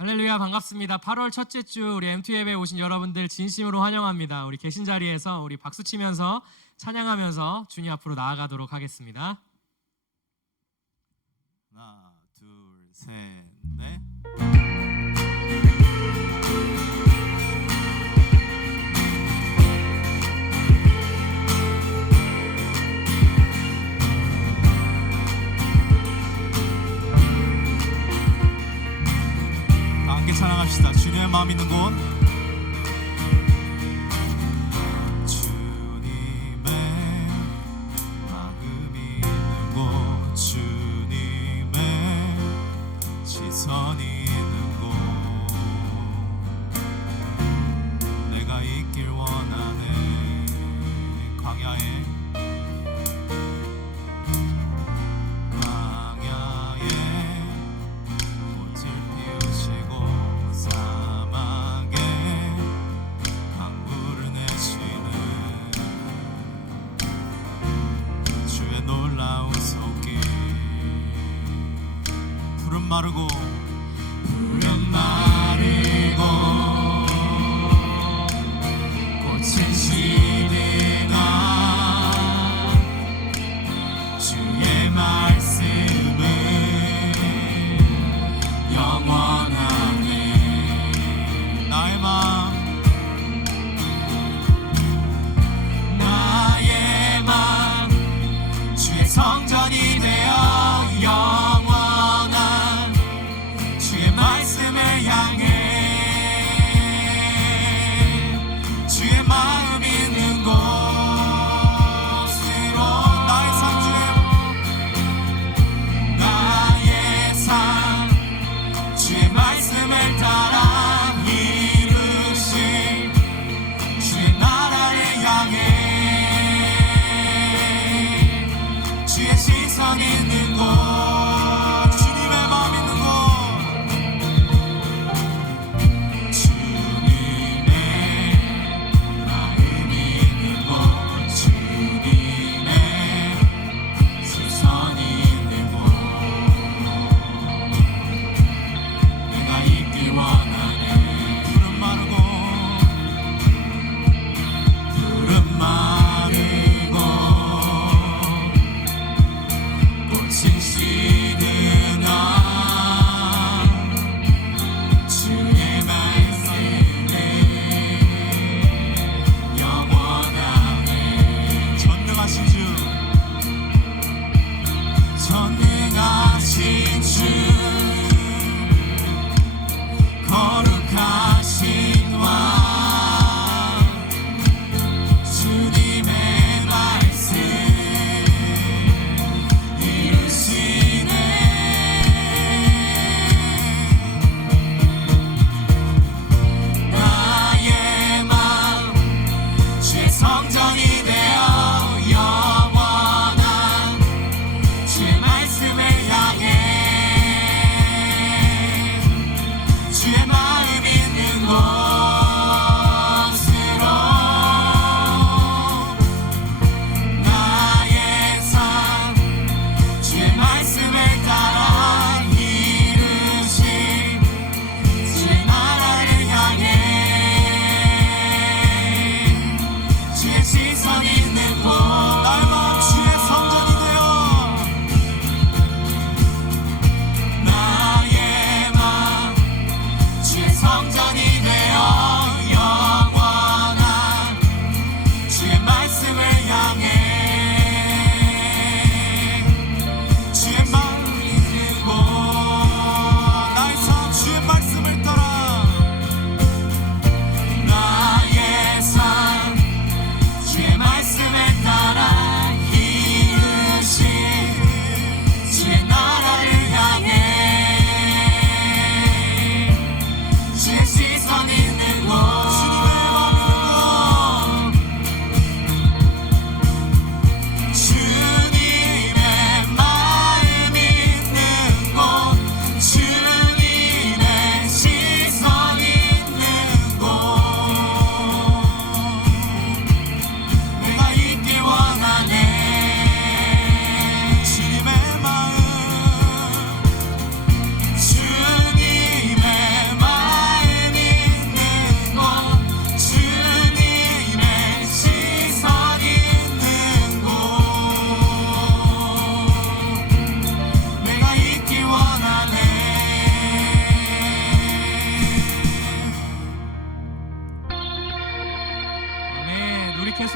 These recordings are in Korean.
할렐루야, 반갑습니다. 8월 첫째 주 우리 M2 예배에 오신 여러분들 진심으로 환영합니다. 우리 계신 자리에서 우리 박수 치면서 찬양하면서 주님 앞으로 나아가도록 하겠습니다. 하나, 둘, 셋, 넷. 다 함께 찬양합시다. 주님의 마음 있는 곳. 주님의 마음 있는 곳, 주님의 시선이 있는 곳, 내가 있길 원하네. 광야에 꽃을 피우시고 사막에 강물을 내시는 주의 놀라운 손길. 푸른 마르고 꽃은 시드나 주의 말씀은 영원하네. 나의 마음 주의 성전이 되어 영원한 주의 말씀을 향해 주의 마음 있는 곳으로 나의 삶 주의 말씀을 따라 이루신 주의 나라를 향해 주의 시선 있는 곳, 주님의 마음 있는 곳, 주님의 마음 있는 곳, 주님의 시선이 있는 곳, 내가 있길 원하네. 푸른 마르고 꽃은 시드나 주의 말씀은 영원하네. 전능하신 주 거룩하신 왕 주님의 말씀 이루시네. 나의 마음 주의 성전이 되어 영원한 주의 말씀을 향해 주의 마음 있는 곳으로 나의 삶 주의 말씀을 따라 이루신 주의 나라를 향해 주의 시선 있는 곳, 나의 마음 주의 성전이 되어 나의 마음 주의 성전이 되어 영원한 주의 말씀을 향해 주의 마음 있는 곳, 나의 삶 주의 말씀을 따라 나의 삶 주의 말씀을 따라 이루신 주의 나라를 향해 주의 시선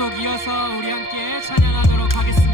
계속 이어서 우리 함께 찬양하도록 하겠습니다.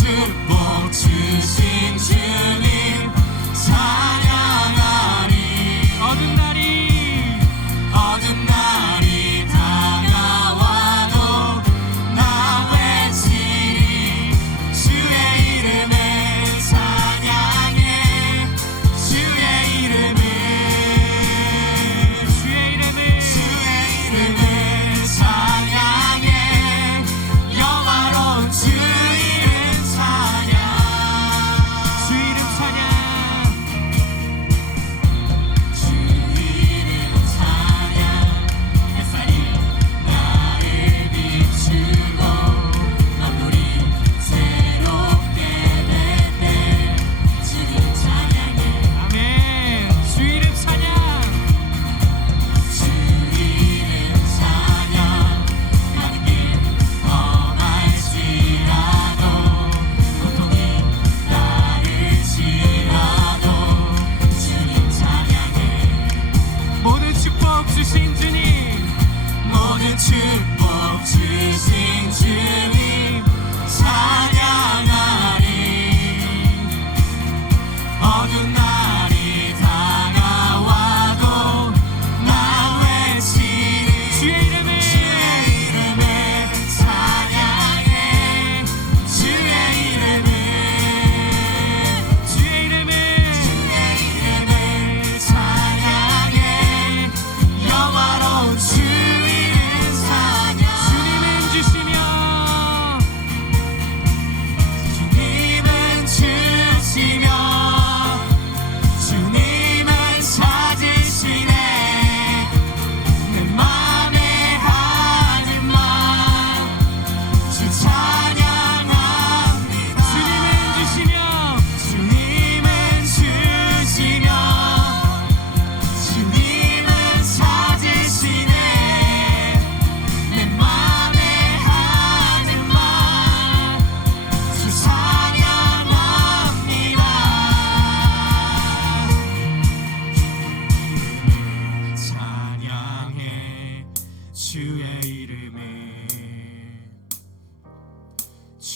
축복 주신 주님 찬양하리. 어두운 날이 다가와도 나 외치리. 주의 이름을 찬양해. 주의 이름을 찬양해. 영화로운 주 축복 주신 주님 찬양하리. 어두운 날이 다가와도 나 외치리. 주의 이름을 찬양해. 주의 이름을 찬양해. 영화로운 주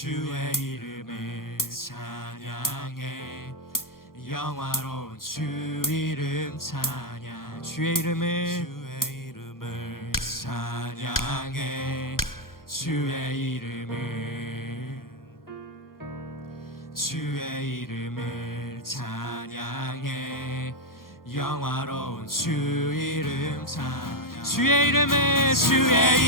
주의 이름을 찬양해. 영화로운 주 이름 찬양. 주의 이름을 찬양해. 주의 이름을 찬양해. 영화로운 주 이름 찬양. 주의 이름을 찬양해.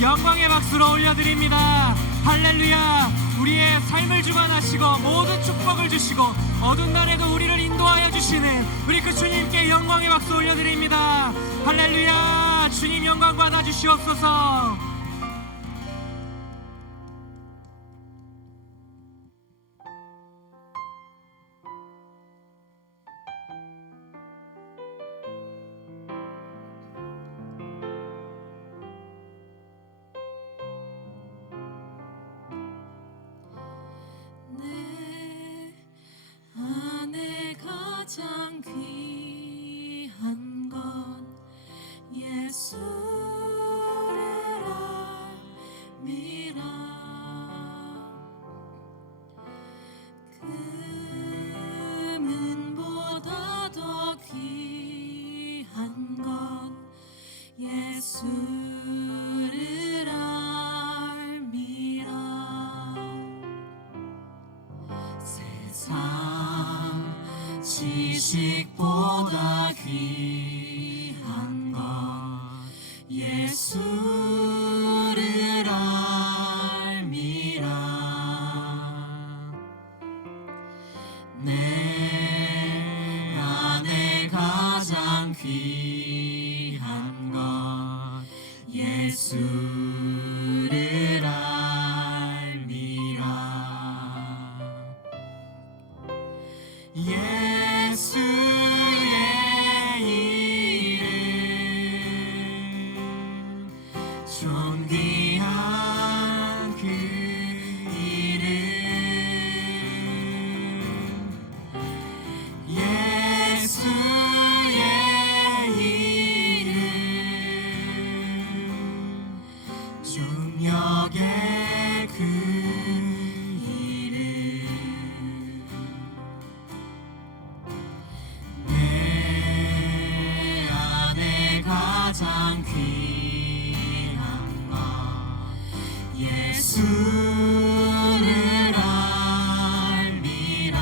영광의 박수로 올려드립니다. 할렐루야. 우리의 삶을 주관하시고 모든 축복을 주시고 어두운 날에도 우리를 인도하여 주시는 우리 그 주님께 영광의 박수 올려드립니다. 할렐루야. 주님 영광 받아 주시옵소서. 한 것 예수를 알미라. 세상 지식보다 귀한 것 예수를 알미라. 내 안에 가장 귀한 것 예수를 알미라. 예수의 이름 존귀한 그 이름 예수의 이름 중력의 그 이름 내 안에 가장 귀한 것 예수를 알미라.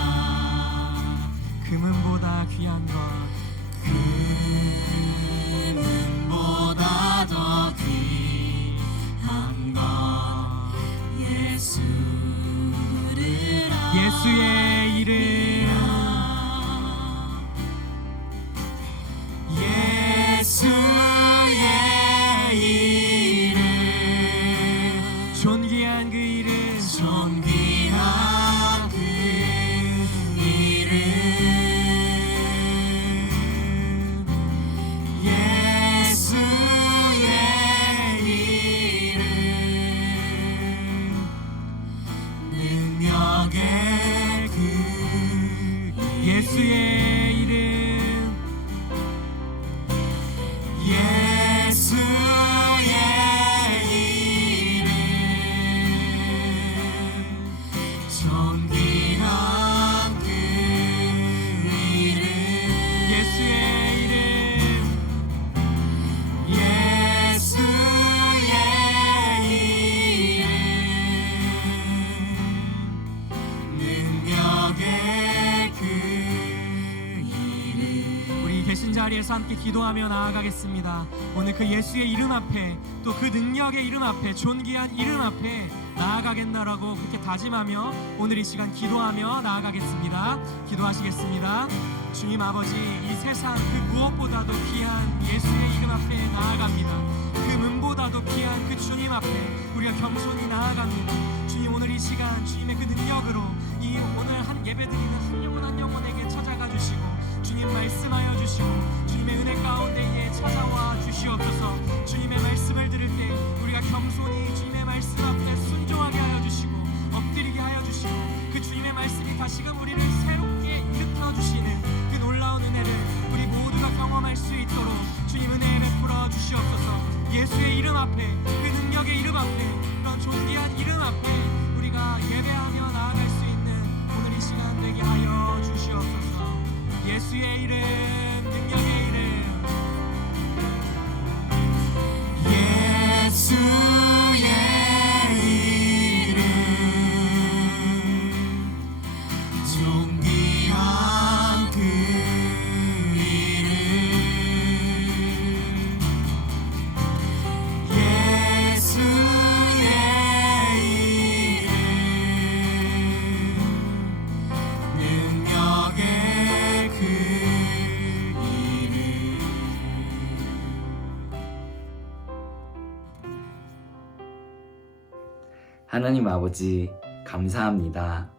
금은보다 귀한 것 금은보다 더 귀한 것 예수를 예수의 이름 예수의 이름 존귀한 그 이름 존귀한 그 이름 예수의 이름 능력의 그 예수의 이름 예수의 이름 존귀한 그 이름 예수의 이름 예수의 이름 능력의 그 이름 우리 계신 자리에서 함께 기도하며 나아가겠습니다. 오늘 그 예수의 이름 앞에 또 그 능력의 이름 앞에 존귀한 이름 앞에 나아가겠나라고 그렇게 다짐하며 오늘 이 시간 기도하며 나아가겠습니다. 기도하시겠습니다. 주님 아버지, 이 세상 그 무엇보다도 귀한 예수의 이름 앞에 나아갑니다. 그 문보다도 귀한 그 주님 앞에 우리가 겸손히 나아갑니다. 주님 오늘 이 시간 주님의 그 능력으로 이 오늘 한 예배드리는 한 영혼 한 영혼에게 찾아가 주시고 주님 말씀하여 주시고 주님의 은혜 가운데에 찾아와 주시옵소서. 주님의 말씀을 들을 때 우리가 겸손히 주님의 말씀 앞에 순종하게 하여 주시고 엎드리게 하여 주시고 그 주님의 말씀이 다시금 우리를 새롭게 일으켜 주시는 그 놀라운 은혜를 우리 모두가 경험할 수 있도록 주님 은혜 베풀어 주시옵소서. 예수의 이름 앞에 그 능력의 이름 앞에 그런 존귀한 이름 앞에 우리가 예배하며 나아갈 수 있는 오늘 이 시간 되게 하여 주시옵소서. 예수의 이름 능력의 이름 예수의 이름 존귀한 그 이름 예수의 이름 능력의 그 이름 하나님 아버지, 감사합니다.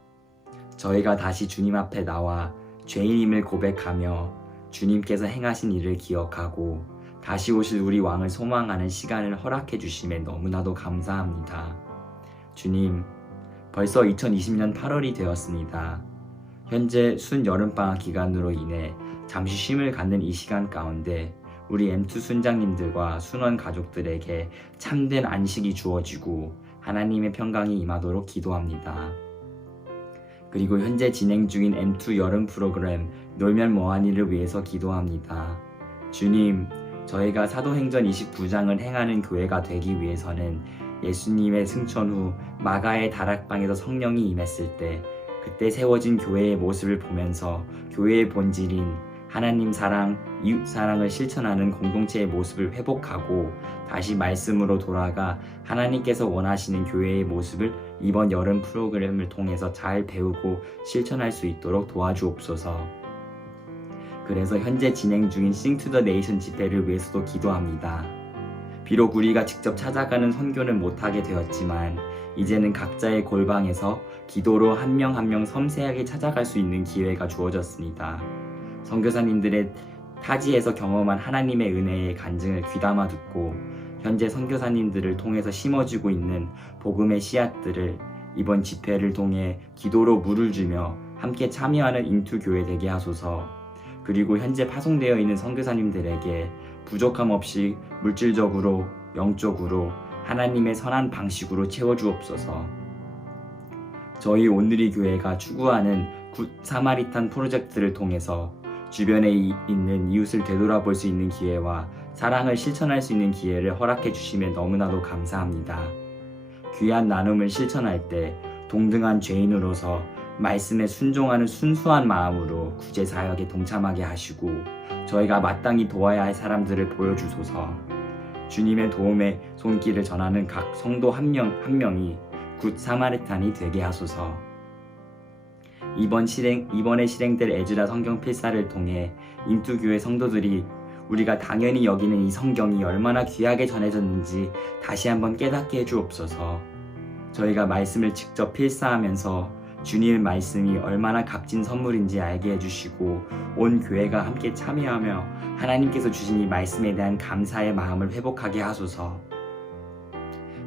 저희가 다시 주님 앞에 나와 죄인임을 고백하며 주님께서 행하신 일을 기억하고 다시 오실 우리 왕을 소망하는 시간을 허락해 주심에 너무나도 감사합니다. 주님, 벌써 2020년 8월이 되었습니다. 현재 순 여름방학 기간으로 인해 잠시 쉼을 갖는 이 시간 가운데 우리 M2 순장님들과 순원 가족들에게 참된 안식이 주어지고 하나님의 평강이 임하도록 기도합니다. 그리고 현재 진행 중인 M2 여름 프로그램 놀면 뭐하니를 위해서 기도합니다. 주님, 저희가 사도행전 29장을 행하는 교회가 되기 위해서는 예수님의 승천 후 마가의 다락방에서 성령이 임했을 때 그때 세워진 교회의 모습을 보면서 교회의 본질인 하나님 사랑, 이웃 사랑을 실천하는 공동체의 모습을 회복하고 다시 말씀으로 돌아가 하나님께서 원하시는 교회의 모습을 이번 여름 프로그램을 통해서 잘 배우고 실천할 수 있도록 도와주옵소서. 그래서 현재 진행 중인 Sing to the Nation 집회를 위해서도 기도합니다. 비록 우리가 직접 찾아가는 선교는 못하게 되었지만 이제는 각자의 골방에서 기도로 한 명 한 명 섬세하게 찾아갈 수 있는 기회가 주어졌습니다. 선교사님들의 타지에서 경험한 하나님의 은혜의 간증을 귀담아 듣고 현재 선교사님들을 통해서 심어지고 있는 복음의 씨앗들을 이번 집회를 통해 기도로 물을 주며 함께 참여하는 인투교회 되게 하소서. 그리고 현재 파송되어 있는 선교사님들에게 부족함 없이 물질적으로 영적으로 하나님의 선한 방식으로 채워주옵소서. 저희 오늘이 교회가 추구하는 굿 사마리탄 프로젝트를 통해서 주변에 있는 이웃을 되돌아볼 수 있는 기회와 사랑을 실천할 수 있는 기회를 허락해 주시면 너무나도 감사합니다. 귀한 나눔을 실천할 때 동등한 죄인으로서 말씀에 순종하는 순수한 마음으로 구제 사역에 동참하게 하시고 저희가 마땅히 도와야 할 사람들을 보여주소서. 주님의 도움의 손길을 전하는 각 성도 한 명 한 명이 굿 사마리탄이 되게 하소서. 이번에 실행될 에즈라 성경 필사를 통해 인투교회 성도들이 우리가 당연히 여기는 이 성경이 얼마나 귀하게 전해졌는지 다시 한번 깨닫게 해주옵소서. 저희가 말씀을 직접 필사하면서 주님의 말씀이 얼마나 값진 선물인지 알게 해주시고 온 교회가 함께 참여하며 하나님께서 주신 이 말씀에 대한 감사의 마음을 회복하게 하소서.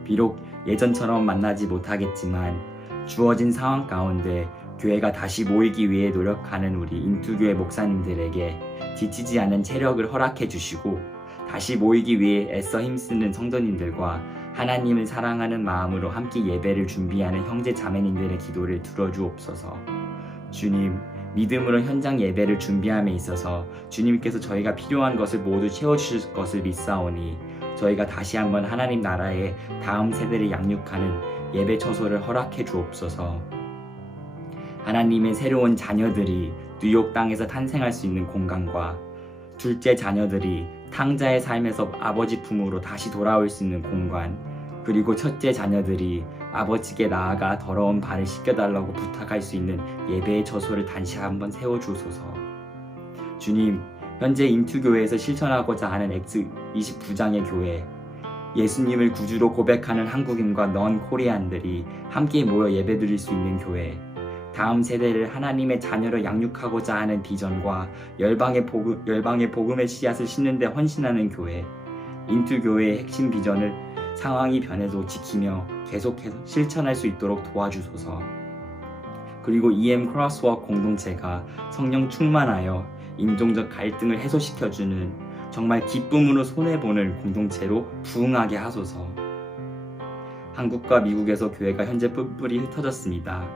비록 예전처럼 만나지 못하겠지만 주어진 상황 가운데 교회가 다시 모이기 위해 노력하는 우리 인투교회 목사님들에게 지치지 않은 체력을 허락해 주시고 다시 모이기 위해 애써 힘쓰는 성도님들과 하나님을 사랑하는 마음으로 함께 예배를 준비하는 형제 자매님들의 기도를 들어주옵소서. 주님, 믿음으로 현장 예배를 준비함에 있어서 주님께서 저희가 필요한 것을 모두 채워주실 것을 믿사오니 저희가 다시 한번 하나님 나라의 다음 세대를 양육하는 예배 처소를 허락해 주옵소서. 하나님의 새로운 자녀들이 뉴욕 땅에서 탄생할 수 있는 공간과 둘째 자녀들이 탕자의 삶에서 아버지 품으로 다시 돌아올 수 있는 공간, 그리고 첫째 자녀들이 아버지께 나아가 더러운 발을 씻겨달라고 부탁할 수 있는 예배의 처소를 다시 한번 세워주소서. 주님, 현재 인투교회에서 실천하고자 하는 엑스 29장의 교회, 예수님을 구주로 고백하는 한국인과 넌 코리안들이 함께 모여 예배드릴 수 있는 교회, 다음 세대를 하나님의 자녀로 양육하고자 하는 비전과 열방의 복음의 씨앗을 심는 데 헌신하는 교회, 인투교회의 핵심 비전을 상황이 변해도 지키며 계속해서 실천할 수 있도록 도와주소서. 그리고 EM 크로스워크 공동체가 성령 충만하여 인종적 갈등을 해소시켜주는 정말 기쁨으로 손해보는 공동체로 부흥하게 하소서. 한국과 미국에서 교회가 현재 뿔뿔이 흩어졌습니다.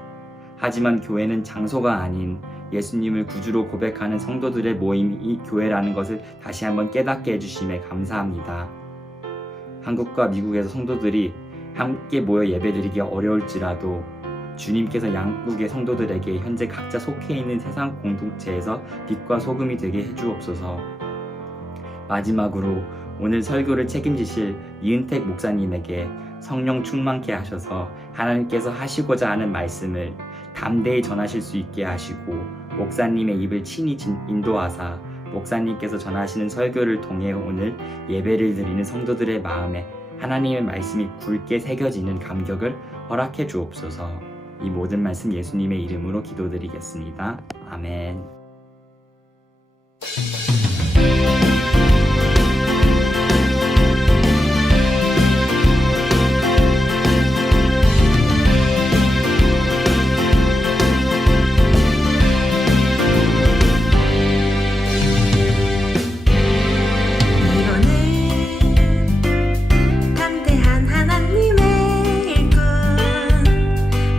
하지만 교회는 장소가 아닌 예수님을 구주로 고백하는 성도들의 모임이 교회라는 것을 다시 한번 깨닫게 해주심에 감사합니다. 한국과 미국에서 성도들이 함께 모여 예배드리기 어려울지라도 주님께서 양국의 성도들에게 현재 각자 속해 있는 세상 공동체에서 빛과 소금이 되게 해주옵소서. 마지막으로 오늘 설교를 책임지실 이은택 목사님에게 성령 충만케 하셔서 하나님께서 하시고자 하는 말씀을 담대히 전하실 수 있게 하시고 목사님의 입을 친히 인도하사 목사님께서 전하시는 설교를 통해 오늘 예배를 드리는 성도들의 마음에 하나님의 말씀이 굵게 새겨지는 감격을 허락해 주옵소서. 이 모든 말씀 예수님의 이름으로 기도드리겠습니다. 아멘.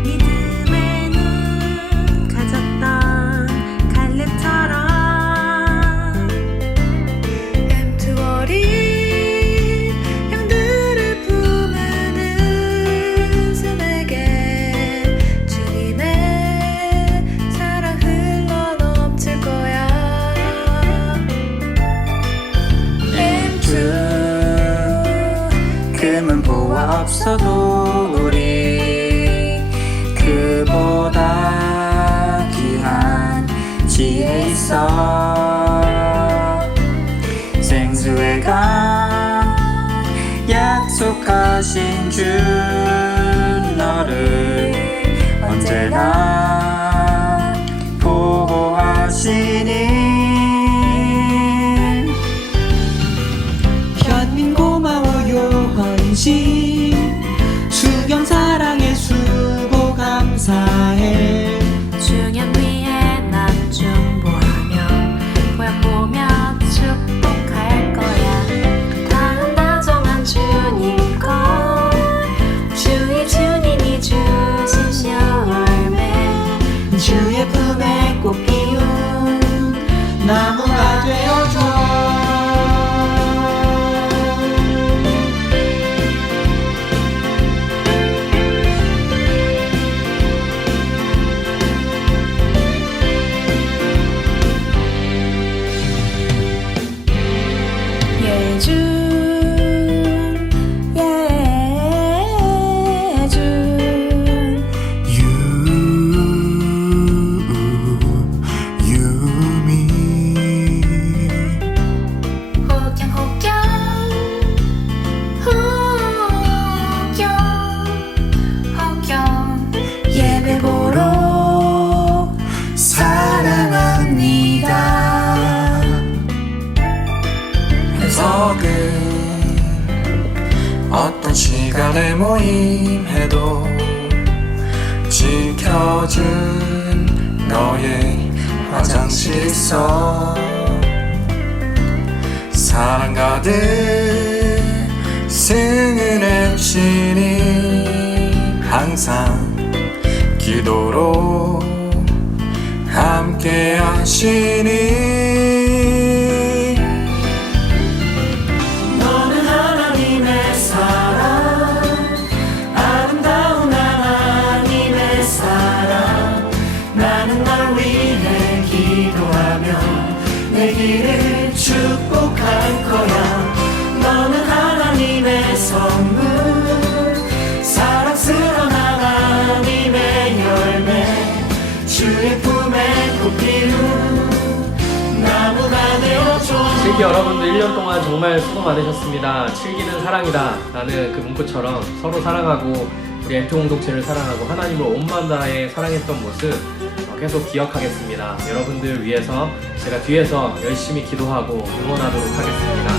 믿음의 눈 가졌던 갈렙처럼 없어도 우리 그보다 귀한 지혜 있어. 생수의 강 약속하신 주 너를 언제나 보호하시니. 현민 고마워요 헌신 수경 사랑해 수고 감사해. 주년 위에 난 중보하며 보약 보며 축복할 거야. 다음 다정한 주님 것 주의 주님이 주신 열매 주의 품에 꽃 피운 나무가 되어줘. 예배 보러 사랑합니다. 해석은 어떤 시간에 모임해도 지켜준 너의 화장실 속 사랑 가득 승은 MC니 항상 기도로 함께 하시니. 너는 하나님의 사랑, 아름다운 하나님의 사랑. 나는 널 위해 기도하며 내 길을 축복할 거야. 너는 하나님의 선물, 사랑스러운 하나님의 열매, 주의 품에 꽃 피운 나무가 되어줘. 칠기 여러분들 1년 동안 정말 수고 많으셨습니다. 칠기는 사랑이다 라는 그 문구처럼 서로 사랑하고 우리 M2 공동체를 사랑하고 하나님을 온 마음 다해 사랑했던 모습 계속 기억하겠습니다. 여러분들 위해서 제가 뒤에서 열심히 기도하고 응원하도록 하겠습니다.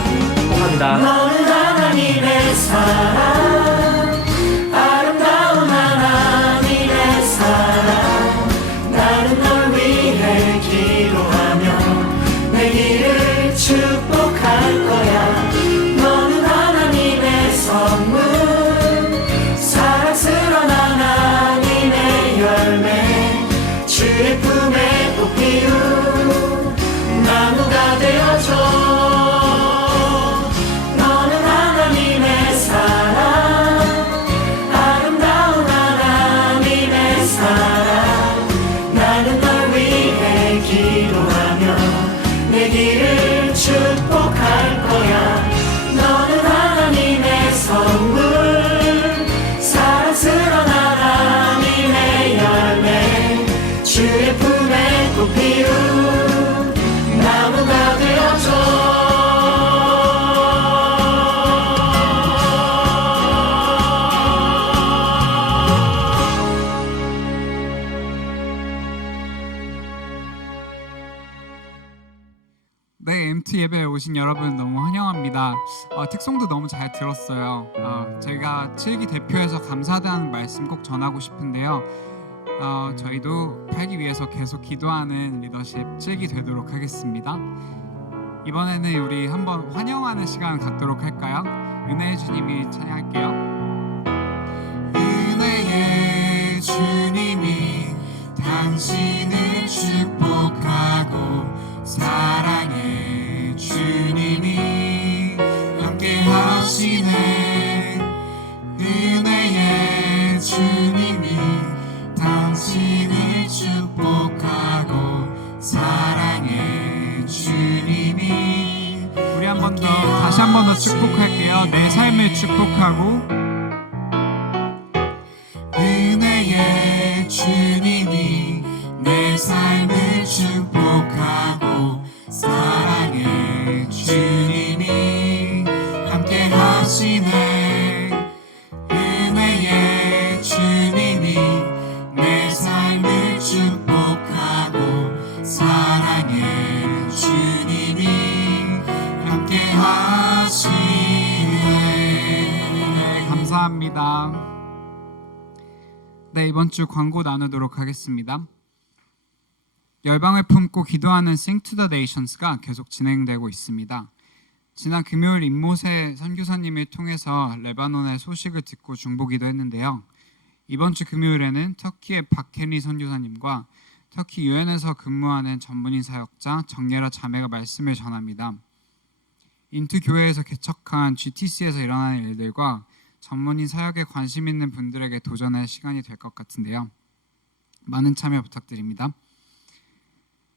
감사합니다. 너는 하나님의 사랑, 아름다운 하나님의 사랑. 나는 널 위해 기도하며 내 길을 축복할 거야. 너는 하나님의 선물, 사랑스러운 하나님의 열매, 주의 품에 꽃 피운 나무가 되어줘. 내 길을 축복할 거야. 너는 하나님의 선물, 사랑스러운 하나님의 열매, 주의 품에 꽃 피운 나무가 되어줘. 네, MT 예배에 오신 여러분 너무 환영합니다. 특송도 너무 잘 들었어요. 제가 칠기 대표에서 감사하다는 말씀 꼭 전하고 싶은데요. 저희도 팔기 위해서 계속 기도하는 리더십 칠기 되도록 하겠습니다. 이번에는 우리 한번 환영하는 시간 갖도록 할까요? 은혜의 주님이 찬양할게요. 은혜의 주님이 당신을 축복하고 사랑의 주님이 함께 하시네. 은혜의 주님이 당신을 축복하고 사랑의 주님이 우리 한 번 더 다시 한 번 더 축복할게요. 내 삶을 축복하고 주님이 내 삶을 축복하고 사랑해 주님이 함께 하시네 은혜의 주님이 내 삶을 축복하고 사랑해 주님이 함께 하시네. 감사합니다. 네, 이번 주 광고 나누도록 하겠습니다. 열방을 품고 기도하는 Sing to the Nations가 계속 진행되고 있습니다. 지난 금요일 임모세 선교사님을 통해서 레바논의 소식을 듣고 중보기도 했는데요. 이번 주 금요일에는 터키의 박헨리 선교사님과 터키 유엔에서 근무하는 전문인 사역자 정예라 자매가 말씀을 전합니다. 인투 교회에서 개척한 GTC에서 일어나는 일들과 전문인 사역에 관심 있는 분들에게 도전할 시간이 될 것 같은데요. 많은 참여 부탁드립니다.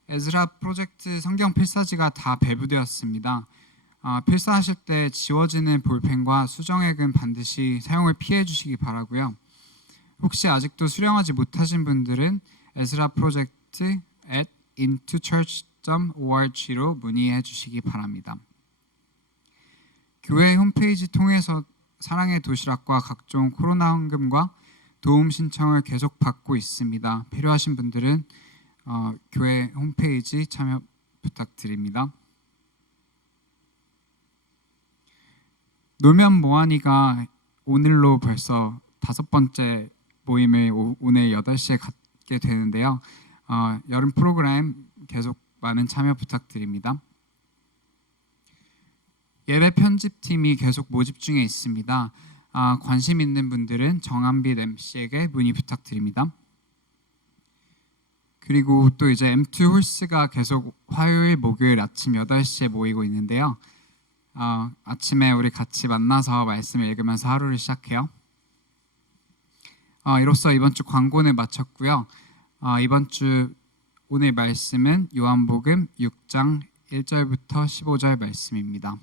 에즈라 프로젝트 성경 필사지가 다 배부되었습니다. 필사하실 때 지워지는 볼펜과 수정액은 반드시 사용을 피해 주시기 바라고요. 혹시 아직도 수령하지 못하신 분들은 에즈라 프로젝트 @intochurch.org로 문의해 주시기 바랍니다. 교회 홈페이지 통해서 사랑의 도시락과 각종 코로나 헌금과 도움 신청을 계속 받고 있습니다. 필요하신 분들은 교회 홈페이지 참여 부탁드립니다. 노면 모하니가 오늘로 벌써 5번째 모임을 오늘 8시에 갖게 되는데요. 여름 프로그램 계속 많은 참여 부탁드립니다. 예배 편집팀이 계속 모집 중에 있습니다. 관심 있는 분들은 정한빛 MC에게 문의 부탁드립니다. 그리고 또 이제 M2 홀스가 계속 화요일, 목요일 아침 8시에 모이고 있는데요. 아침에 우리 같이 만나서 말씀을 읽으면서 하루를 시작해요. 이로써 이번 주 광고는 마쳤고요. 이번 주 오늘 말씀은 요한복음 6장 1절부터 15절 말씀입니다.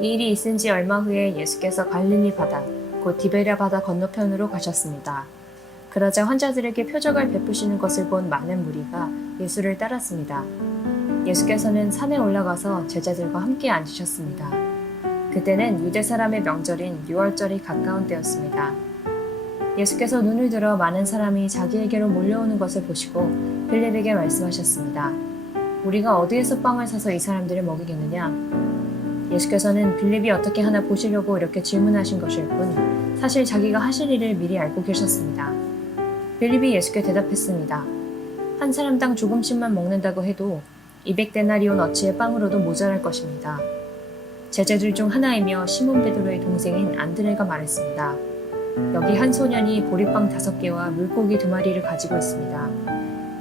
이 일이 있은 지 얼마 후에 예수께서 갈릴리 바다, 곧 디베랴 바다 건너편으로 가셨습니다. 그러자 환자들에게 표적을 베푸시는 것을 본 많은 무리가 예수를 따랐습니다. 예수께서는 산에 올라가서 제자들과 함께 앉으셨습니다. 그때는 유대 사람의 명절인 유월절이 가까운 때였습니다. 예수께서 눈을 들어 많은 사람이 자기에게로 몰려오는 것을 보시고 빌립에게 말씀하셨습니다. 우리가 어디에서 빵을 사서 이 사람들을 먹이겠느냐? 예수께서는 빌립이 어떻게 하나 보시려고 이렇게 질문하신 것일 뿐 사실 자기가 하실 일을 미리 알고 계셨습니다. 빌립이 예수께 대답했습니다. 한 사람당 조금씩만 먹는다고 해도 200데나리온 어치의 빵으로도 모자랄 것입니다. 제자들 중 하나이며 시몬 베드로의 동생인 안드레가 말했습니다. 여기 한 소년이 보리빵 5개와 물고기 2마리를 가지고 있습니다.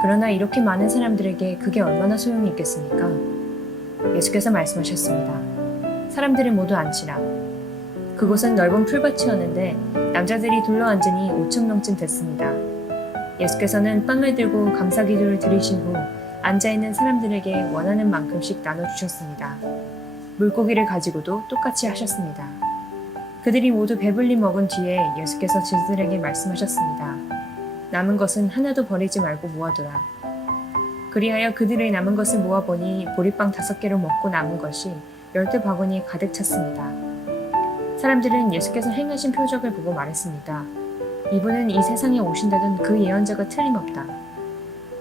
그러나 이렇게 많은 사람들에게 그게 얼마나 소용이 있겠습니까? 예수께서 말씀하셨습니다. 사람들을 모두 앉히라. 그곳은 넓은 풀밭이었는데 남자들이 둘러앉으니 5,000명쯤 됐습니다. 예수께서는 빵을 들고 감사기도를 드리신 후 앉아있는 사람들에게 원하는 만큼씩 나눠주셨습니다. 물고기를 가지고도 똑같이 하셨습니다. 그들이 모두 배불리 먹은 뒤에 예수께서 제자들에게 말씀하셨습니다. 남은 것은 하나도 버리지 말고 모아두라. 그리하여 그들의 남은 것을 모아보니 보리빵 5개로 먹고 남은 것이 12바구니 가득 찼습니다. 사람들은 예수께서 행하신 표적을 보고 말했습니다. 이분은 이 세상에 오신다던 그 예언자가 틀림없다.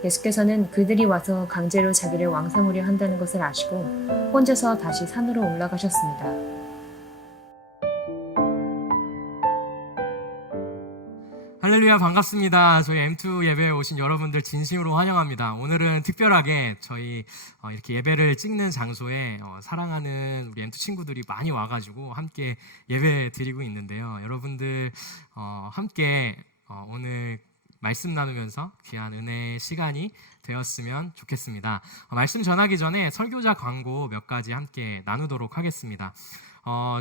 예수께서는 그들이 와서 강제로 자기를 왕 삼으려 한다는 것을 아시고 혼자서 다시 산으로 올라가셨습니다. 할렐루야, 반갑습니다. 저희 M2 예배에 오신 여러분들 진심으로 환영합니다. 오늘은 특별하게 저희 이렇게 예배를 찍는 장소에 사랑하는 우리 M2 친구들이 많이 와가지고 함께 예배 드리고 있는데요. 여러분들 함께 오늘 말씀 나누면서 귀한 은혜의 시간이 되었으면 좋겠습니다. 말씀 전하기 전에 설교자 광고 몇 가지 함께 나누도록 하겠습니다.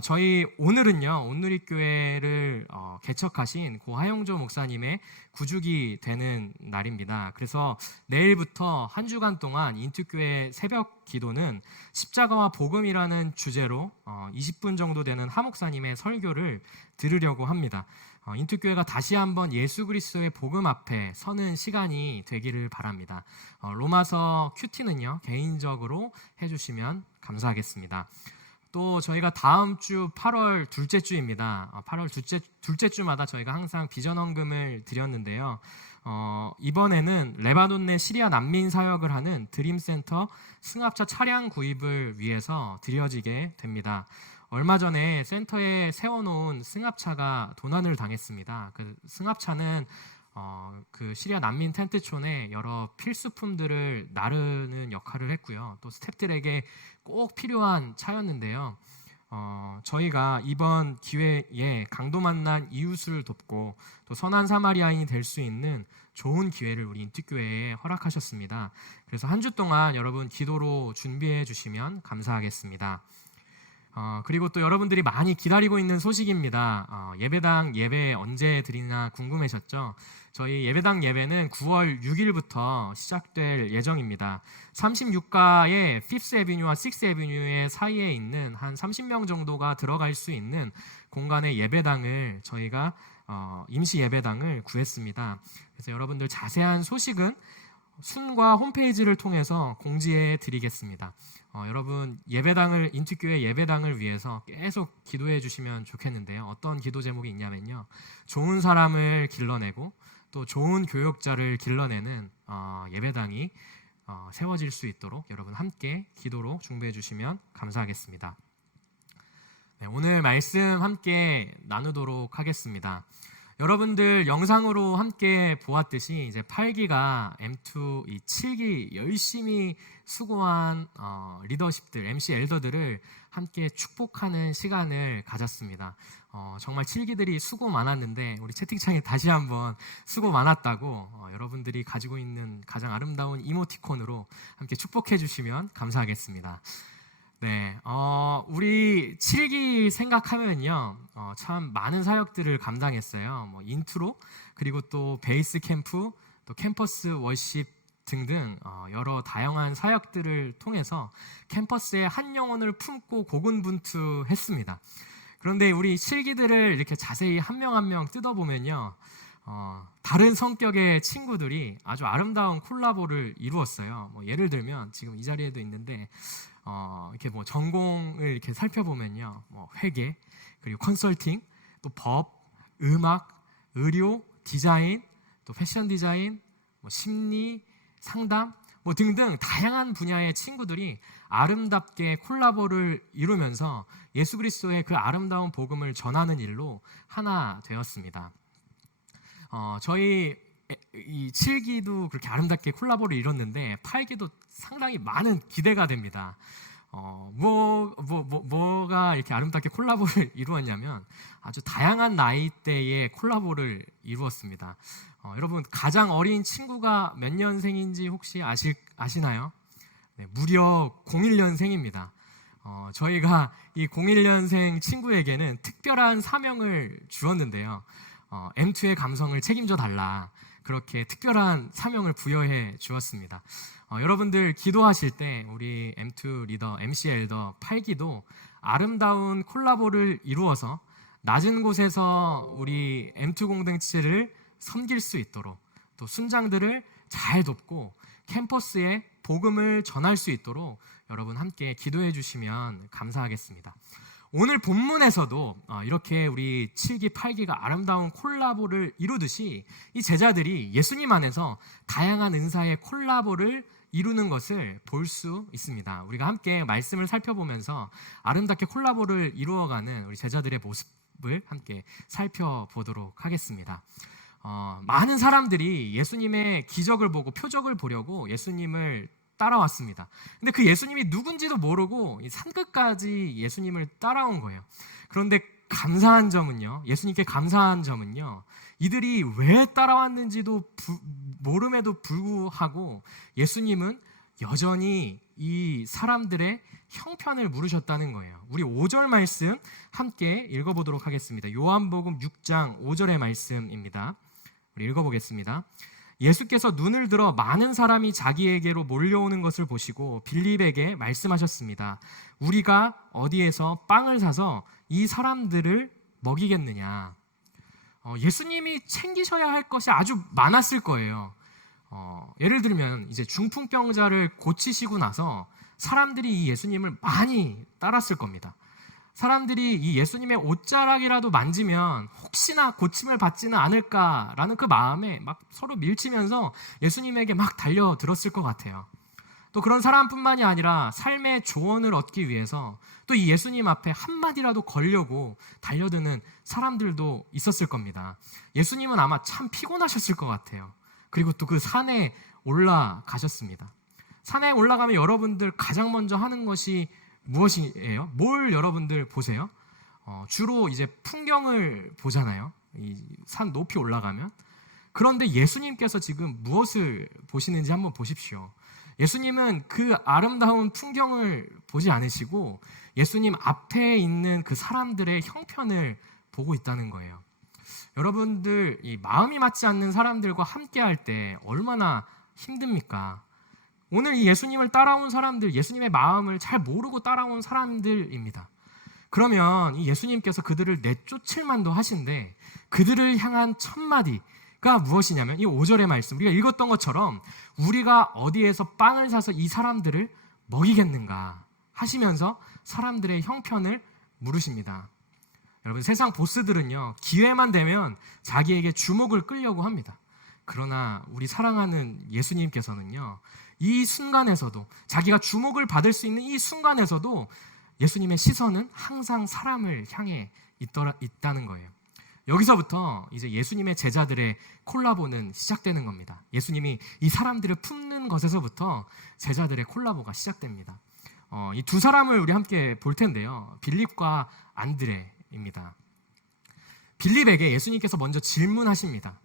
저희 오늘은요 온누리교회를 개척하신 고 하영조 목사님의 9주기 되는 날입니다. 그래서 내일부터 한 주간 동안 인투교회 새벽 기도는 십자가와 복음이라는 주제로 20분 정도 되는 하 목사님의 설교를 들으려고 합니다. 인투교회가 다시 한번 예수 그리스도의 복음 앞에 서는 시간이 되기를 바랍니다. 로마서 큐티는요 개인적으로 해주시면 감사하겠습니다. 또 저희가 다음 주 8월 둘째 주입니다. 8월 둘째 주마다 저희가 항상 비전 헌금을 드렸는데요. 이번에는 레바논 내 시리아 난민 사역을 하는 드림센터 승합차 차량 구입을 위해서 드려지게 됩니다. 얼마 전에 센터에 세워놓은 승합차가 도난을 당했습니다. 그 승합차는 그 시리아 난민 텐트촌에 여러 필수품들을 나르는 역할을 했고요. 또 스태프들에게 꼭 필요한 차였는데요. 저희가 이번 기회에 강도 만난 이웃을 돕고 또 선한 사마리아인이 될 수 있는 좋은 기회를 우리 인투교회에 허락하셨습니다. 그래서 한 주 동안 여러분 기도로 준비해 주시면 감사하겠습니다. 그리고 또 여러분들이 많이 기다리고 있는 소식입니다. 예배당 예배 언제 드리나 궁금하셨죠? 저희 예배당 예배는 9월 6일부터 시작될 예정입니다. 36가의 5th Avenue와 6th Avenue의 사이에 있는 한 30명 정도가 들어갈 수 있는 공간의 예배당을 저희가 임시 예배당을 구했습니다. 그래서 여러분들 자세한 소식은 순과 홈페이지를 통해서 공지해 드리겠습니다. 여러분 예배당을 인투교회 예배당을 위해서 계속 기도해 주시면 좋겠는데요. 어떤 기도 제목이 있냐면요. 좋은 사람을 길러내고 또 좋은 교역자를 길러내는 예배당이 세워질 수 있도록 여러분 함께 기도로 중보해 주시면 감사하겠습니다. 네, 오늘 말씀 함께 나누도록 하겠습니다. 여러분들 영상으로 함께 보았듯이 이제 8기가 M2 이 7기 열심히 수고한 리더십들, MC 엘더들을 함께 축복하는 시간을 가졌습니다. 정말 7기들이 수고 많았는데 우리 채팅창에 다시 한번 수고 많았다고 여러분들이 가지고 있는 가장 아름다운 이모티콘으로 함께 축복해 주시면 감사하겠습니다. 네, 우리 7기 생각하면요, 참 많은 사역들을 감당했어요. 뭐 인트로, 그리고 또 베이스 캠프, 또 캠퍼스 워십 등등 여러 다양한 사역들을 통해서 캠퍼스의 한 영혼을 품고 고군분투했습니다. 그런데 우리 7기들을 이렇게 자세히 한 명 한 명 뜯어보면요, 다른 성격의 친구들이 아주 아름다운 콜라보를 이루었어요. 뭐 예를 들면 지금 이 자리에도 있는데 이렇게 뭐 전공을 이렇게 살펴보면요, 뭐 회계, 그리고 컨설팅, 또 법, 음악, 의료, 디자인, 또 패션 디자인, 뭐 심리, 상담, 뭐 등등 다양한 분야의 친구들이 아름답게 콜라보를 이루면서 예수 그리스도의 그 아름다운 복음을 전하는 일로 하나 되었습니다. 저희 이 7기도 그렇게 아름답게 콜라보를 이뤘는데 8기도 상당히 많은 기대가 됩니다. 뭐가 이렇게 아름답게 콜라보를 이루었냐면 아주 다양한 나이대의 콜라보를 이루었습니다. 여러분 가장 어린 친구가 몇 년생인지 혹시 아시나요? 네, 무려 01년생입니다. 저희가 이 01년생 친구에게는 특별한 사명을 주었는데요. M2의 감성을 책임져 달라, 그렇게 특별한 사명을 부여해 주었습니다. 여러분들 기도하실 때 우리 M2 리더, MC 엘더 8기도 아름다운 콜라보를 이루어서 낮은 곳에서 우리 M2 공동체를 섬길 수 있도록, 또 순장들을 잘 돕고 캠퍼스에 복음을 전할 수 있도록 여러분 함께 기도해 주시면 감사하겠습니다. 오늘 본문에서도 이렇게 우리 7기, 8기가 아름다운 콜라보를 이루듯이 이 제자들이 예수님 안에서 다양한 은사의 콜라보를 이루는 것을 볼 수 있습니다. 우리가 함께 말씀을 살펴보면서 아름답게 콜라보를 이루어가는 우리 제자들의 모습을 함께 살펴보도록 하겠습니다. 많은 사람들이 예수님의 기적을 보고 표적을 보려고 예수님을 따라왔습니다. 근데 그 예수님이 누군지도 모르고 산끝까지 예수님을 따라온 거예요. 그런데 감사한 점은요, 예수님께 감사한 점은요, 이들이 왜 따라왔는지도 모름에도 불구하고 예수님은 여전히 이 사람들의 형편을 물으셨다는 거예요. 우리 5절 말씀 함께 읽어보도록 하겠습니다. 요한복음 6장 5절의 말씀입니다. 우리 읽어보겠습니다. 예수께서 눈을 들어 많은 사람이 자기에게로 몰려오는 것을 보시고 빌립에게 말씀하셨습니다. 우리가 어디에서 빵을 사서 이 사람들을 먹이겠느냐. 예수님이 챙기셔야 할 것이 아주 많았을 거예요. 예를 들면 이제 중풍병자를 고치시고 나서 사람들이 이 예수님을 많이 따랐을 겁니다. 사람들이 이 예수님의 옷자락이라도 만지면 혹시나 고침을 받지는 않을까라는 그 마음에 막 서로 밀치면서 예수님에게 막 달려들었을 것 같아요. 또 그런 사람뿐만이 아니라 삶의 조언을 얻기 위해서 또 이 예수님 앞에 한마디라도 걸려고 달려드는 사람들도 있었을 겁니다. 예수님은 아마 참 피곤하셨을 것 같아요. 그리고 또 그 산에 올라가셨습니다. 산에 올라가면 여러분들 가장 먼저 하는 것이 무엇이에요? 뭘 여러분들 보세요? 주로 이제 풍경을 보잖아요. 이 산 높이 올라가면. 그런데 예수님께서 지금 무엇을 보시는지 한번 보십시오. 예수님은 그 아름다운 풍경을 보지 않으시고 예수님 앞에 있는 그 사람들의 형편을 보고 있다는 거예요. 여러분들 이 마음이 맞지 않는 사람들과 함께 할 때 얼마나 힘듭니까? 오늘 이 예수님을 따라온 사람들, 예수님의 마음을 잘 모르고 따라온 사람들입니다. 그러면 이 예수님께서 그들을 내쫓을 만도 하신데 그들을 향한 첫 마디가 무엇이냐면 이 5절의 말씀, 우리가 읽었던 것처럼 우리가 어디에서 빵을 사서 이 사람들을 먹이겠는가 하시면서 사람들의 형편을 물으십니다. 여러분, 세상 보스들은요, 기회만 되면 자기에게 주목을 끌려고 합니다. 그러나 우리 사랑하는 예수님께서는요, 이 순간에서도, 자기가 주목을 받을 수 있는 이 순간에서도 예수님의 시선은 항상 사람을 향해 있다는 거예요. 여기서부터 이제 예수님의 제자들의 콜라보는 시작되는 겁니다. 예수님이 이 사람들을 품는 것에서부터 제자들의 콜라보가 시작됩니다. 이 두 사람을 우리 함께 볼 텐데요. 빌립과 안드레입니다. 빌립에게 예수님께서 먼저 질문하십니다.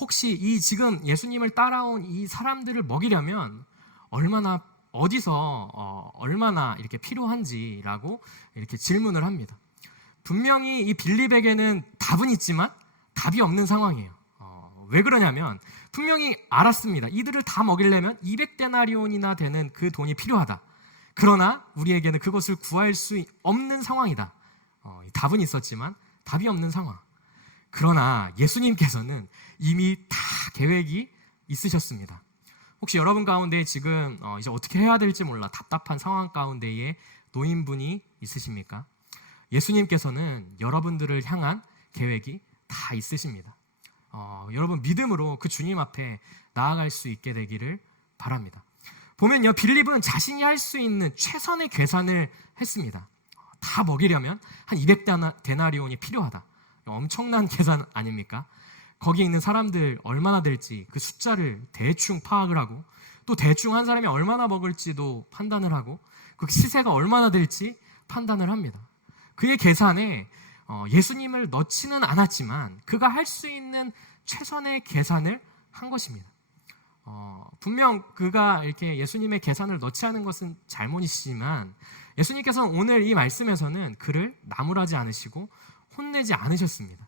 혹시 이 지금 예수님을 따라온 이 사람들을 먹이려면 얼마나 어디서 얼마나 이렇게 필요한지라고 이렇게 질문을 합니다. 분명히 이 빌립에게는 답은 있지만 답이 없는 상황이에요. 왜 그러냐면 분명히 알았습니다. 이들을 다 먹이려면 200데나리온이나 되는 그 돈이 필요하다. 그러나 우리에게는 그것을 구할 수 없는 상황이다. 답은 있었지만 답이 없는 상황. 그러나 예수님께서는 이미 다 계획이 있으셨습니다. 혹시 여러분 가운데 지금 이제 어떻게 해야 될지 몰라 답답한 상황 가운데에 놓인 분이 있으십니까? 예수님께서는 여러분들을 향한 계획이 다 있으십니다. 여러분 믿음으로 그 주님 앞에 나아갈 수 있게 되기를 바랍니다. 보면요, 빌립은 자신이 할 수 있는 최선의 계산을 했습니다. 다 먹이려면 한 200데나리온이 필요하다. 엄청난 계산 아닙니까? 거기에 있는 사람들 얼마나 될지 그 숫자를 대충 파악을 하고 또 대충 한 사람이 얼마나 먹을지도 판단을 하고 그 시세가 얼마나 될지 판단을 합니다. 그의 계산에 예수님을 넣지는 않았지만 그가 할 수 있는 최선의 계산을 한 것입니다. 분명 그가 이렇게 예수님의 계산을 넣지 않은 것은 잘못이지만 예수님께서는 오늘 이 말씀에서는 그를 나무라지 않으시고 혼내지 않으셨습니다.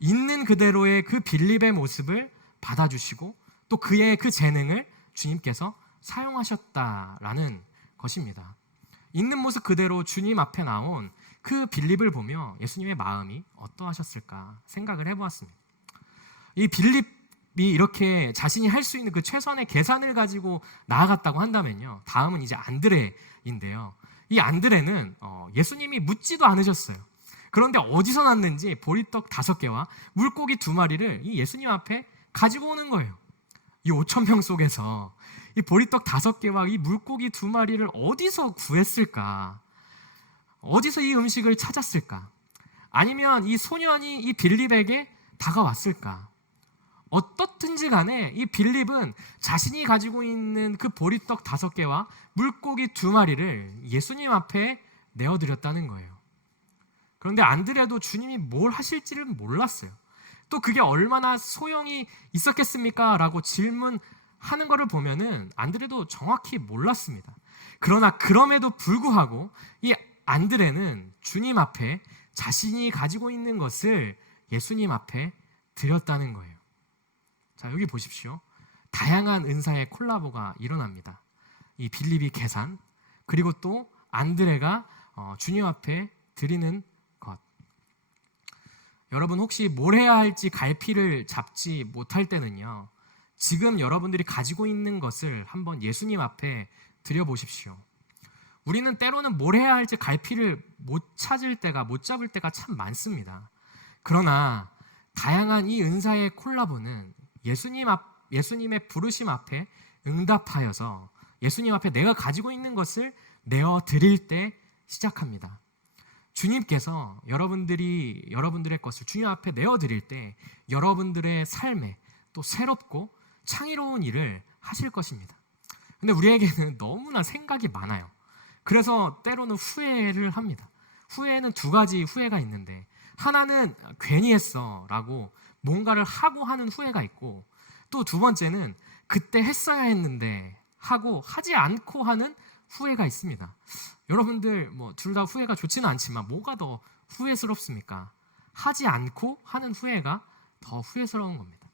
있는 그대로의 그 빌립의 모습을 받아주시고 또 그의 그 재능을 주님께서 사용하셨다라는 것입니다. 있는 모습 그대로 주님 앞에 나온 그 빌립을 보며 예수님의 마음이 어떠하셨을까 생각을 해보았습니다. 이 빌립이 이렇게 자신이 할 수 있는 그 최선의 계산을 가지고 나아갔다고 한다면요, 다음은 이제 안드레인데요. 이 안드레는 예수님이 묻지도 않으셨어요. 그런데 어디서 났는지 보리떡 5개와 물고기 2마리를 이 예수님 앞에 가지고 오는 거예요. 이 5,000명 속에서 이 보리떡 5개와 이 물고기 2마리를 어디서 구했을까? 어디서 이 음식을 찾았을까? 아니면 이 소년이 이 빌립에게 다가왔을까? 어떻든지 간에 이 빌립은 자신이 가지고 있는 그 보리떡 5개와 물고기 2마리를 예수님 앞에 내어드렸다는 거예요. 그런데 안드레도 주님이 뭘 하실지를 몰랐어요. 또 그게 얼마나 소용이 있었겠습니까? 라고 질문하는 것을 보면은 안드레도 정확히 몰랐습니다. 그러나 그럼에도 불구하고 이 안드레는 주님 앞에 자신이 가지고 있는 것을 예수님 앞에 드렸다는 거예요. 자, 여기 보십시오. 다양한 은사의 콜라보가 일어납니다. 이 빌립이 계산, 그리고 또 안드레가 주님 앞에 드리는 것. 여러분, 혹시 뭘 해야 할지 갈피를 잡지 못할 때는요, 지금 여러분들이 가지고 있는 것을 한번 예수님 앞에 드려보십시오. 우리는 때로는 뭘 해야 할지 갈피를 못 잡을 때가 참 많습니다. 그러나 다양한 이 은사의 콜라보는 예수님의 부르심 앞에 응답하여서 예수님 앞에 내가 가지고 있는 것을 내어 드릴 때 시작합니다. 주님께서 여러분들의 것을 주님 앞에 내어 드릴 때 여러분들의 삶에 또 새롭고 창의로운 일을 하실 것입니다. 근데 우리에게는 너무나 생각이 많아요. 그래서 때로는 후회를 합니다. 후회는 두 가지 후회가 있는데, 하나는 괜히 했어 라고 뭔가를 하고 하는 후회가 있고, 또 두 번째는 그때 했어야 했는데 하고 하지 않고 하는 후회가 있습니다. 여러분들 둘 다 후회가 좋지는 않지만 뭐가 더 후회스럽습니까? 하지 않고 하는 후회가 더 후회스러운 겁니다.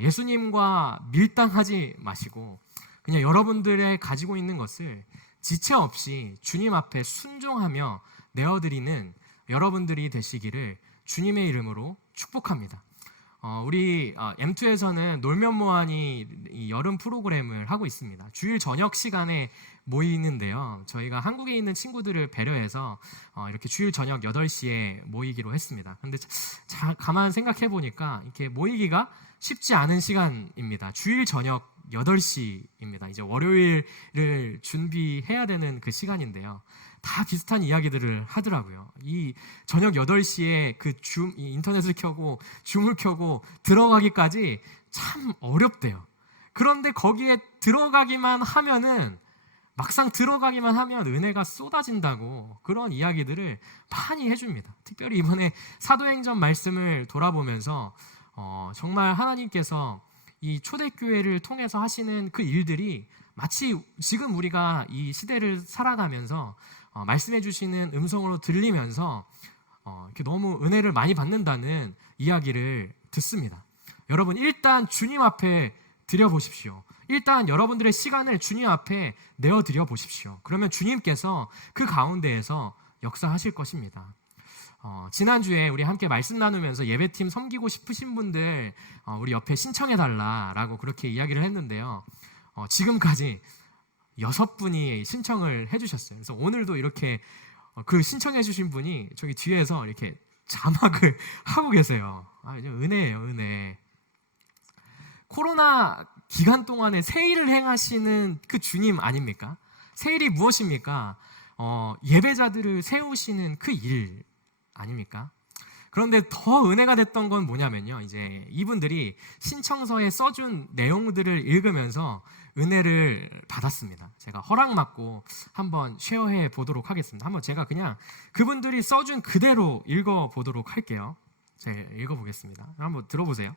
예수님과 밀당하지 마시고 그냥 여러분들의 가지고 있는 것을 지체 없이 주님 앞에 순종하며 내어드리는 여러분들이 되시기를 주님의 이름으로 축복합니다. 우리 M2에서는 놀면 뭐하니 이 여름 프로그램을 하고 있습니다. 주일 저녁 시간에 모이는데요. 저희가 한국에 있는 친구들을 배려해서 이렇게 주일 저녁 8시에 모이기로 했습니다. 근데 가만 생각해 보니까 이렇게 모이기가 쉽지 않은 시간입니다. 주일 저녁 8시입니다. 이제 월요일을 준비해야 되는 그 시간인데요. 다 비슷한 이야기들을 하더라고요. 이 저녁 8시에 그 인터넷을 켜고 줌을 켜고 들어가기까지 참 어렵대요. 그런데 거기에 막상 들어가기만 하면 은혜가 쏟아진다고 그런 이야기들을 많이 해줍니다. 특별히 이번에 사도행전 말씀을 돌아보면서 정말 하나님께서 이 초대교회를 통해서 하시는 그 일들이 마치 지금 우리가 이 시대를 살아가면서 말씀해 주시는 음성으로 들리면서 이렇게 너무 은혜를 많이 받는다는 이야기를 듣습니다. 여러분, 일단 주님 앞에 드려보십시오. 일단 여러분들의 시간을 주님 앞에 내어드려 보십시오. 그러면 주님께서 그 가운데에서 역사하실 것입니다. 지난주에 우리 함께 말씀 나누면서 예배팀 섬기고 싶으신 분들 우리 옆에 신청해달라라고 그렇게 이야기를 했는데요. 지금까지 6분이 신청을 해주셨어요. 그래서 오늘도 이렇게 그 신청해주신 분이 저기 뒤에서 이렇게 자막을 하고 계세요. 은혜예요, 은혜. 코로나 기간 동안에 새 일을 행하시는 그 주님 아닙니까? 새 일이 무엇입니까? 예배자들을 세우시는 그 일 아닙니까? 그런데 더 은혜가 됐던 건 뭐냐면요, 이제 이분들이 신청서에 써준 내용들을 읽으면서 은혜를 받았습니다. 제가 허락받고 한번 쉐어해 보도록 하겠습니다. 한번 제가 그냥 그분들이 써준 그대로 읽어보도록 할게요. 제가 읽어보겠습니다. 한번 들어보세요.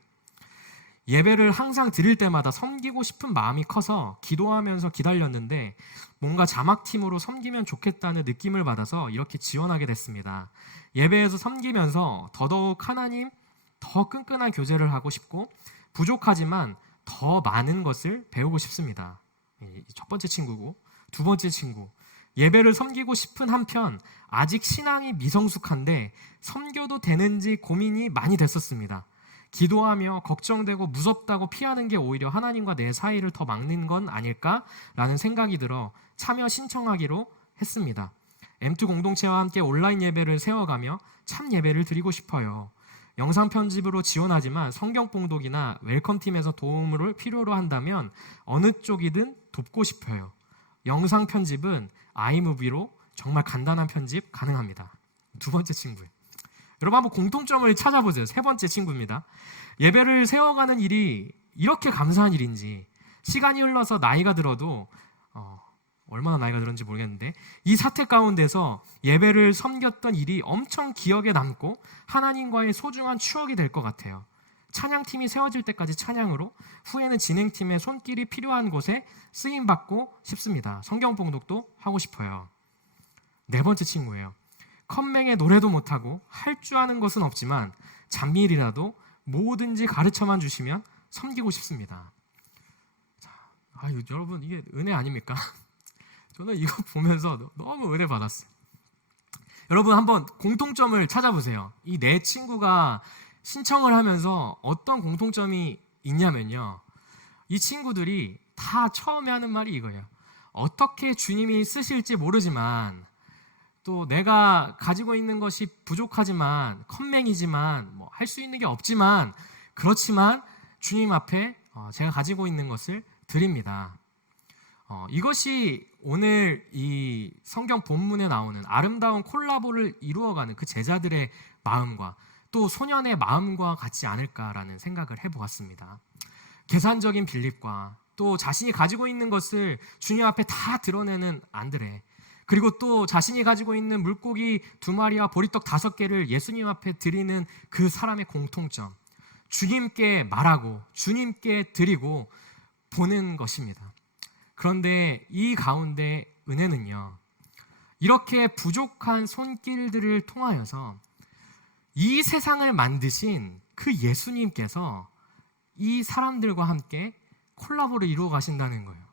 예배를 항상 드릴 때마다 섬기고 싶은 마음이 커서 기도하면서 기다렸는데 뭔가 자막팀으로 섬기면 좋겠다는 느낌을 받아서 이렇게 지원하게 됐습니다. 예배에서 섬기면서 더더욱 하나님 더 끈끈한 교제를 하고 싶고 부족하지만 더 많은 것을 배우고 싶습니다. 첫 번째 친구고, 두 번째 친구. 예배를 섬기고 싶은 한편 아직 신앙이 미성숙한데 섬겨도 되는지 고민이 많이 됐었습니다. 기도하며 걱정되고 무섭다고 피하는 게 오히려 하나님과 내 사이를 더 막는 건 아닐까라는 생각이 들어 참여 신청하기로 했습니다. M2 공동체와 함께 온라인 예배를 세워가며 참 예배를 드리고 싶어요. 영상 편집으로 지원하지만 성경 봉독이나 웰컴팀에서 도움을 필요로 한다면 어느 쪽이든 돕고 싶어요. 영상 편집은 아이무비로 정말 간단한 편집 가능합니다. 두 번째 친구예요. 여러분 한번 공통점을 찾아보세요. 세 번째 친구입니다. 예배를 세워가는 일이 이렇게 감사한 일인지, 시간이 흘러서 나이가 들어도 얼마나 나이가 들었는지 모르겠는데 이 사태 가운데서 예배를 섬겼던 일이 엄청 기억에 남고 하나님과의 소중한 추억이 될 것 같아요. 찬양팀이 세워질 때까지 찬양으로, 후에는 진행팀의 손길이 필요한 곳에 쓰임받고 싶습니다. 성경 봉독도 하고 싶어요. 네 번째 친구예요. 컴맹에 노래도 못하고 할 줄 아는 것은 없지만 잡일이라도 뭐든지 가르쳐만 주시면 섬기고 싶습니다. 여러분, 이게 은혜 아닙니까? 저는 이거 보면서 너무 은혜 받았어요. 여러분, 한번 공통점을 찾아보세요. 이 네 친구가 신청을 하면서 어떤 공통점이 있냐면요, 이 친구들이 다 처음에 하는 말이 이거예요. 어떻게 주님이 쓰실지 모르지만, 또 내가 가지고 있는 것이 부족하지만, 컴맹이지만, 뭐 할 수 있는 게 없지만, 그렇지만 주님 앞에 제가 가지고 있는 것을 드립니다. 이것이 오늘 이 성경 본문에 나오는 아름다운 콜라보를 이루어가는 그 제자들의 마음과 또 소년의 마음과 같지 않을까라는 생각을 해보았습니다. 계산적인 빌립과 또 자신이 가지고 있는 것을 주님 앞에 다 드러내는 안드레, 그리고 또 자신이 가지고 있는 물고기 2마리와 보리떡 5개를 예수님 앞에 드리는 그 사람의 공통점, 주님께 말하고 주님께 드리고 보는 것입니다. 그런데 이 가운데 은혜는요, 이렇게 부족한 손길들을 통하여서 이 세상을 만드신 그 예수님께서 이 사람들과 함께 콜라보를 이루어 가신다는 거예요.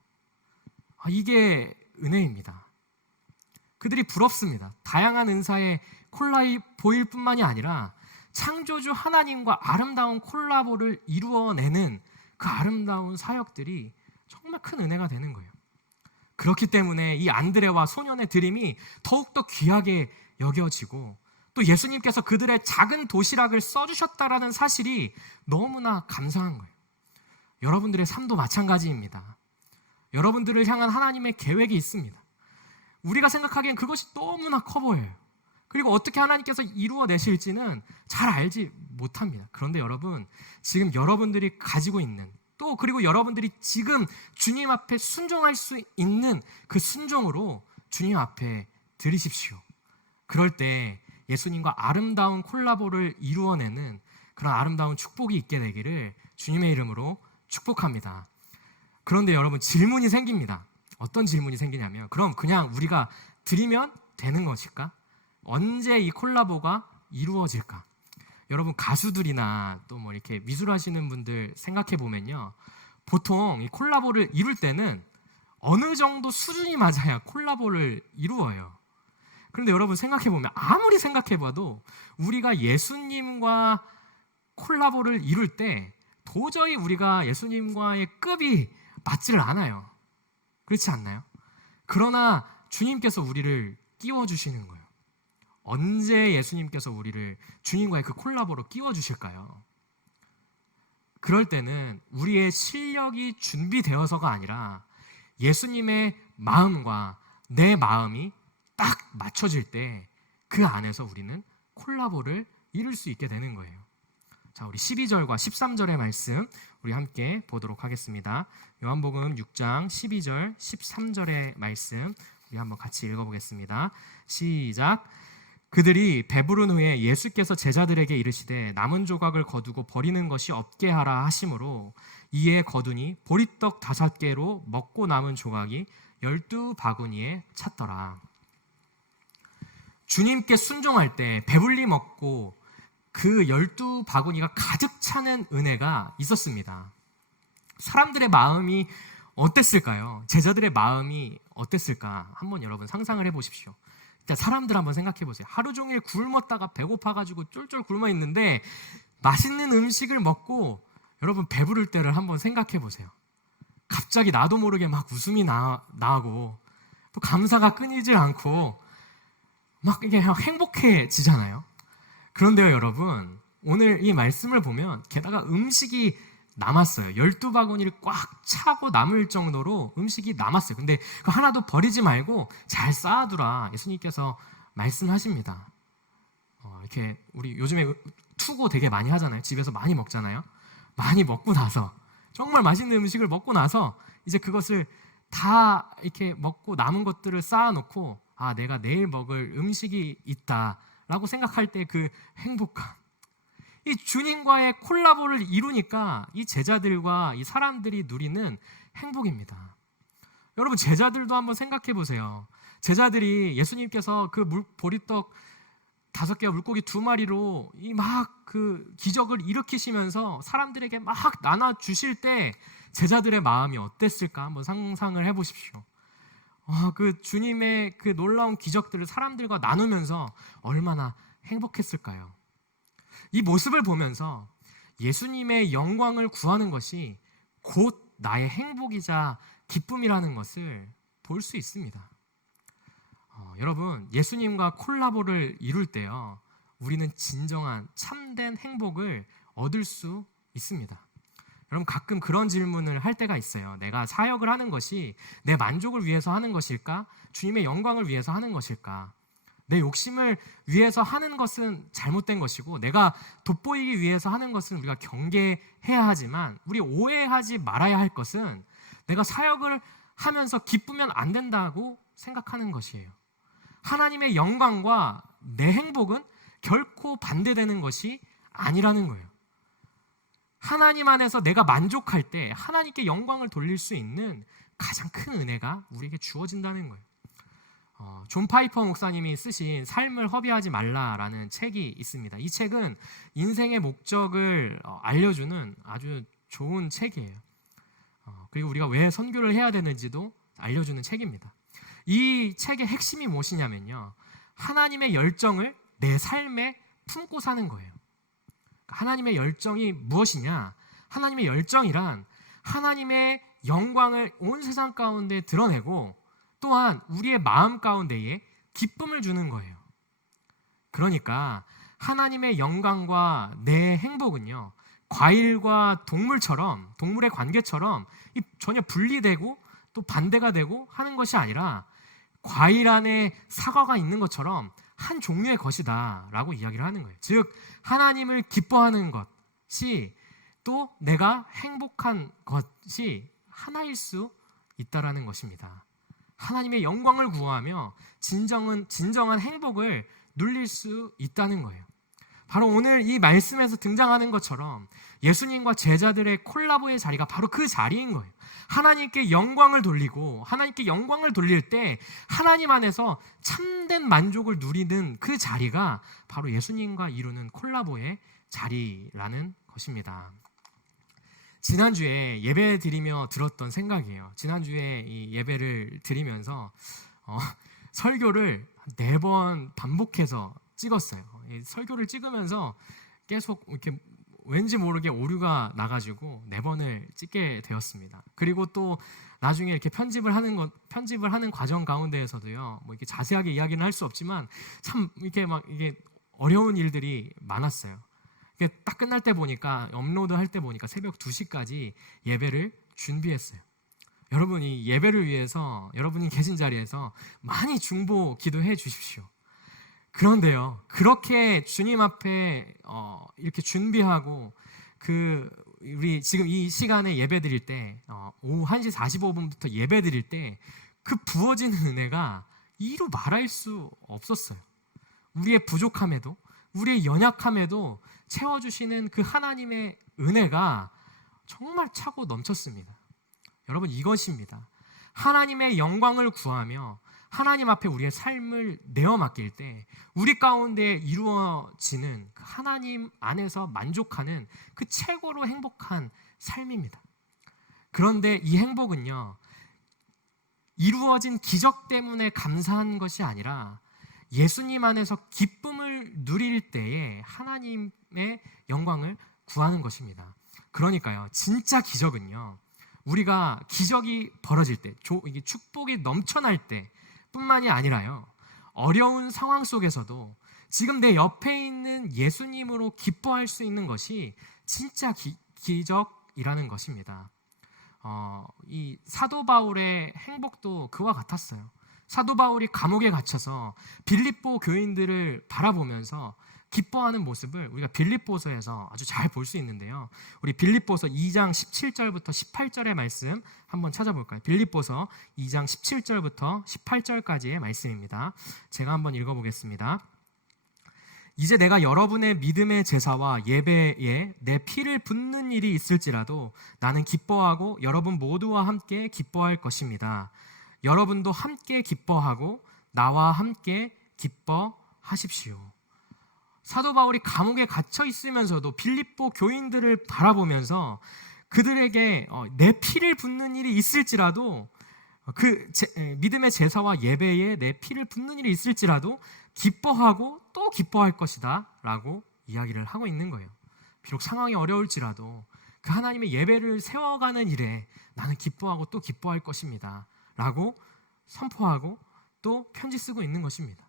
이게 은혜입니다. 그들이 부럽습니다. 다양한 은사의 콜라보일 뿐만이 아니라 창조주 하나님과 아름다운 콜라보를 이루어내는 그 아름다운 사역들이 정말 큰 은혜가 되는 거예요. 그렇기 때문에 이 안드레와 소년의 드림이 더욱더 귀하게 여겨지고, 또 예수님께서 그들의 작은 도시락을 써주셨다라는 사실이 너무나 감사한 거예요. 여러분들의 삶도 마찬가지입니다. 여러분들을 향한 하나님의 계획이 있습니다. 우리가 생각하기엔 그것이 너무나 커 보여요. 그리고 어떻게 하나님께서 이루어내실지는 잘 알지 못합니다. 그런데 여러분, 지금 여러분들이 가지고 있는, 또 그리고 여러분들이 지금 주님 앞에 순종할 수 있는 그 순종으로 주님 앞에 드리십시오. 그럴 때 예수님과 아름다운 콜라보를 이루어내는 그런 아름다운 축복이 있게 되기를 주님의 이름으로 축복합니다. 그런데 여러분, 질문이 생깁니다. 어떤 질문이 생기냐면, 그럼 그냥 우리가 드리면 되는 것일까? 언제 이 콜라보가 이루어질까? 여러분, 가수들이나 또 뭐 이렇게 미술하시는 분들 생각해 보면요, 보통 이 콜라보를 이룰 때는 어느 정도 수준이 맞아야 콜라보를 이루어요. 그런데 여러분, 생각해 보면, 아무리 생각해 봐도 우리가 예수님과 콜라보를 이룰 때 도저히 우리가 예수님과의 급이 맞지를 않아요. 그렇지 않나요? 그러나 주님께서 우리를 끼워주시는 거예요. 언제 예수님께서 우리를 주님과의 그 콜라보로 끼워주실까요? 그럴 때는 우리의 실력이 준비되어서가 아니라 예수님의 마음과 내 마음이 딱 맞춰질 때 그 안에서 우리는 콜라보를 이룰 수 있게 되는 거예요. 자, 우리 12절과 13절의 말씀 우리 함께 보도록 하겠습니다. 요한복음 6장 12절 13절의 말씀 우리 한번 같이 읽어보겠습니다. 시작. 그들이 배부른 후에 예수께서 제자들에게 이르시되 남은 조각을 거두고 버리는 것이 없게 하라 하심으로 이에 거두니 보리떡 5개로 먹고 남은 조각이 12바구니에 찼더라. 주님께 순종할 때 배불리 먹고 그 12바구니가 가득 차는 은혜가 있었습니다. 사람들의 마음이 어땠을까요? 제자들의 마음이 어땠을까? 한번 여러분 상상을 해보십시오. 사람들 한번 생각해 보세요. 하루 종일 굶었다가 배고파가지고 쫄쫄 굶어 있는데 맛있는 음식을 먹고 여러분 배부를 때를 한번 생각해 보세요. 갑자기 나도 모르게 막 웃음이 나고 또 감사가 끊이질 않고 막 이게 행복해지잖아요. 그런데요, 여러분, 오늘 이 말씀을 보면 게다가 음식이 남았어요. 12바구니를 꽉 차고 남을 정도로 음식이 남았어요. 근데 그 하나도 버리지 말고 잘 쌓아두라 예수님께서 말씀하십니다. 이렇게 우리 요즘에 투고 되게 많이 하잖아요. 집에서 많이 먹잖아요. 많이 먹고 나서 정말 맛있는 음식을 먹고 나서 이제 그것을 다 이렇게 먹고 남은 것들을 쌓아놓고 내가 내일 먹을 음식이 있다라고 생각할 때 그 행복감, 이 주님과의 콜라보를 이루니까 이 제자들과 이 사람들이 누리는 행복입니다. 여러분, 제자들도 한번 생각해 보세요. 제자들이 예수님께서 그 보리떡 5개와 물고기 2마리로 이 막 그 기적을 일으키시면서 사람들에게 막 나눠 주실 때 제자들의 마음이 어땠을까 한번 상상을 해보십시오. 그 주님의 그 놀라운 기적들을 사람들과 나누면서 얼마나 행복했을까요? 이 모습을 보면서 예수님의 영광을 구하는 것이 곧 나의 행복이자 기쁨이라는 것을 볼 수 있습니다. 여러분, 예수님과 콜라보를 이룰 때요, 우리는 진정한 참된 행복을 얻을 수 있습니다. 여러분, 가끔 그런 질문을 할 때가 있어요. 내가 사역을 하는 것이 내 만족을 위해서 하는 것일까? 주님의 영광을 위해서 하는 것일까? 내 욕심을 위해서 하는 것은 잘못된 것이고, 내가 돋보이기 위해서 하는 것은 우리가 경계해야 하지만, 우리 오해하지 말아야 할 것은 내가 사역을 하면서 기쁘면 안 된다고 생각하는 것이에요. 하나님의 영광과 내 행복은 결코 반대되는 것이 아니라는 거예요. 하나님 안에서 내가 만족할 때 하나님께 영광을 돌릴 수 있는 가장 큰 은혜가 우리에게 주어진다는 거예요. 존 파이퍼 목사님이 쓰신 삶을 허비하지 말라라는 책이 있습니다. 이 책은 인생의 목적을 알려주는 아주 좋은 책이에요. 그리고 우리가 왜 선교를 해야 되는지도 알려주는 책입니다. 이 책의 핵심이 무엇이냐면요, 하나님의 열정을 내 삶에 품고 사는 거예요. 하나님의 열정이 무엇이냐? 하나님의 열정이란 하나님의 영광을 온 세상 가운데 드러내고, 또한 우리의 마음 가운데에 기쁨을 주는 거예요. 그러니까 하나님의 영광과 내 행복은요, 과일과 동물처럼, 동물의 관계처럼 전혀 분리되고 또 반대가 되고 하는 것이 아니라, 과일 안에 사과가 있는 것처럼 한 종류의 것이다 라고 이야기를 하는 거예요. 즉, 하나님을 기뻐하는 것이 또 내가 행복한 것이 하나일 수 있다라는 것입니다. 하나님의 영광을 구하며 진정한 행복을 누릴 수 있다는 거예요. 바로 오늘 이 말씀에서 등장하는 것처럼 예수님과 제자들의 콜라보의 자리가 바로 그 자리인 거예요. 하나님께 영광을 돌리고, 하나님께 영광을 돌릴 때 하나님 안에서 참된 만족을 누리는 그 자리가 바로 예수님과 이루는 콜라보의 자리라는 것입니다. 지난주에 예배 드리며 들었던 생각이에요. 지난주에 이 예배를 드리면서 설교를 4번 반복해서 찍었어요. 설교를 찍으면서 계속 이렇게 왠지 모르게 오류가 나가지고 4번을 찍게 되었습니다. 그리고 또 나중에 이렇게 편집을 하는 과정 가운데에서도요, 뭐 이렇게 자세하게 이야기는 할 수 없지만 참 이렇게 어려운 일들이 많았어요. 이게 딱 끝날 때 보니까, 업로드 할 때 보니까 새벽 2시까지 예배를 준비했어요. 여러분이 예배를 위해서 여러분이 계신 자리에서 많이 중보 기도해 주십시오. 그런데요, 그렇게 주님 앞에 이렇게 준비하고 우리 지금 이 시간에 예배 드릴 때, 오후 1시 45분부터 예배 드릴 때 그 부어지는 은혜가 이루 말할 수 없었어요. 우리의 부족함에도, 우리의 연약함에도 채워주시는 그 하나님의 은혜가 정말 차고 넘쳤습니다. 여러분, 이것입니다. 하나님의 영광을 구하며 하나님 앞에 우리의 삶을 내어 맡길 때 우리 가운데 이루어지는 그 하나님 안에서 만족하는 그 최고로 행복한 삶입니다. 그런데 이 행복은요, 이루어진 기적 때문에 감사한 것이 아니라 예수님 안에서 기쁨을 누릴 때에 하나님의 영광을 구하는 것입니다. 그러니까요, 진짜 기적은요, 우리가 기적이 벌어질 때, 이게 축복이 넘쳐날 때 뿐만이 아니라요, 어려운 상황 속에서도 지금 내 옆에 있는 예수님으로 기뻐할 수 있는 것이 진짜 기적이라는 것입니다. 이 사도 바울의 행복도 그와 같았어요. 사도 바울이 감옥에 gat혀서 빌립보 교인들을 바라보면서 기뻐하는 모습을 우리가 빌립보서에서 아주 잘 볼 수 있는데요. 우리 빌립보서 2장 17절부터 18절의 말씀 한번 찾아볼까요? 빌립보서 2장 17절부터 18절까지의 말씀입니다. 제가 한번 읽어보겠습니다. 이제 내가 여러분의 믿음의 제사와 예배에 내 피를 붓는 일이 있을지라도 나는 기뻐하고 여러분 모두와 함께 기뻐할 것입니다. 여러분도 함께 기뻐하고 나와 함께 기뻐하십시오. 사도 바울이 감옥에 갇혀 있으면서도 빌립보 교인들을 바라보면서 그들에게 내 피를 붓는 일이 있을지라도 믿음의 제사와 예배에 내 피를 붓는 일이 있을지라도 기뻐하고 또 기뻐할 것이다 라고 이야기를 하고 있는 거예요. 비록 상황이 어려울지라도 그 하나님의 예배를 세워가는 일에 나는 기뻐하고 또 기뻐할 것입니다 라고 선포하고 또 편지 쓰고 있는 것입니다.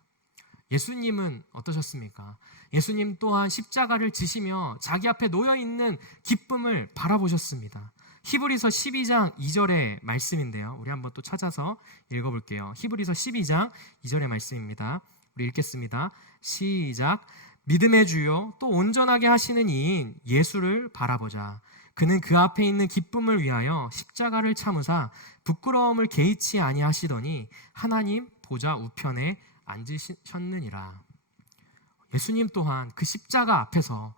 예수님은 어떠셨습니까? 예수님 또한 십자가를 지시며 자기 앞에 놓여있는 기쁨을 바라보셨습니다. 히브리서 12장 2절의 말씀인데요, 우리 한번 또 찾아서 읽어볼게요. 히브리서 12장 2절의 말씀입니다. 우리 읽겠습니다. 시작. 믿음의 주요 또 온전하게 하시는 이인 예수를 바라보자. 그는 그 앞에 있는 기쁨을 위하여 십자가를 참으사 부끄러움을 개의치 아니하시더니 하나님 보좌 우편에 앉으셨느니라. 예수님 또한 그 십자가 앞에서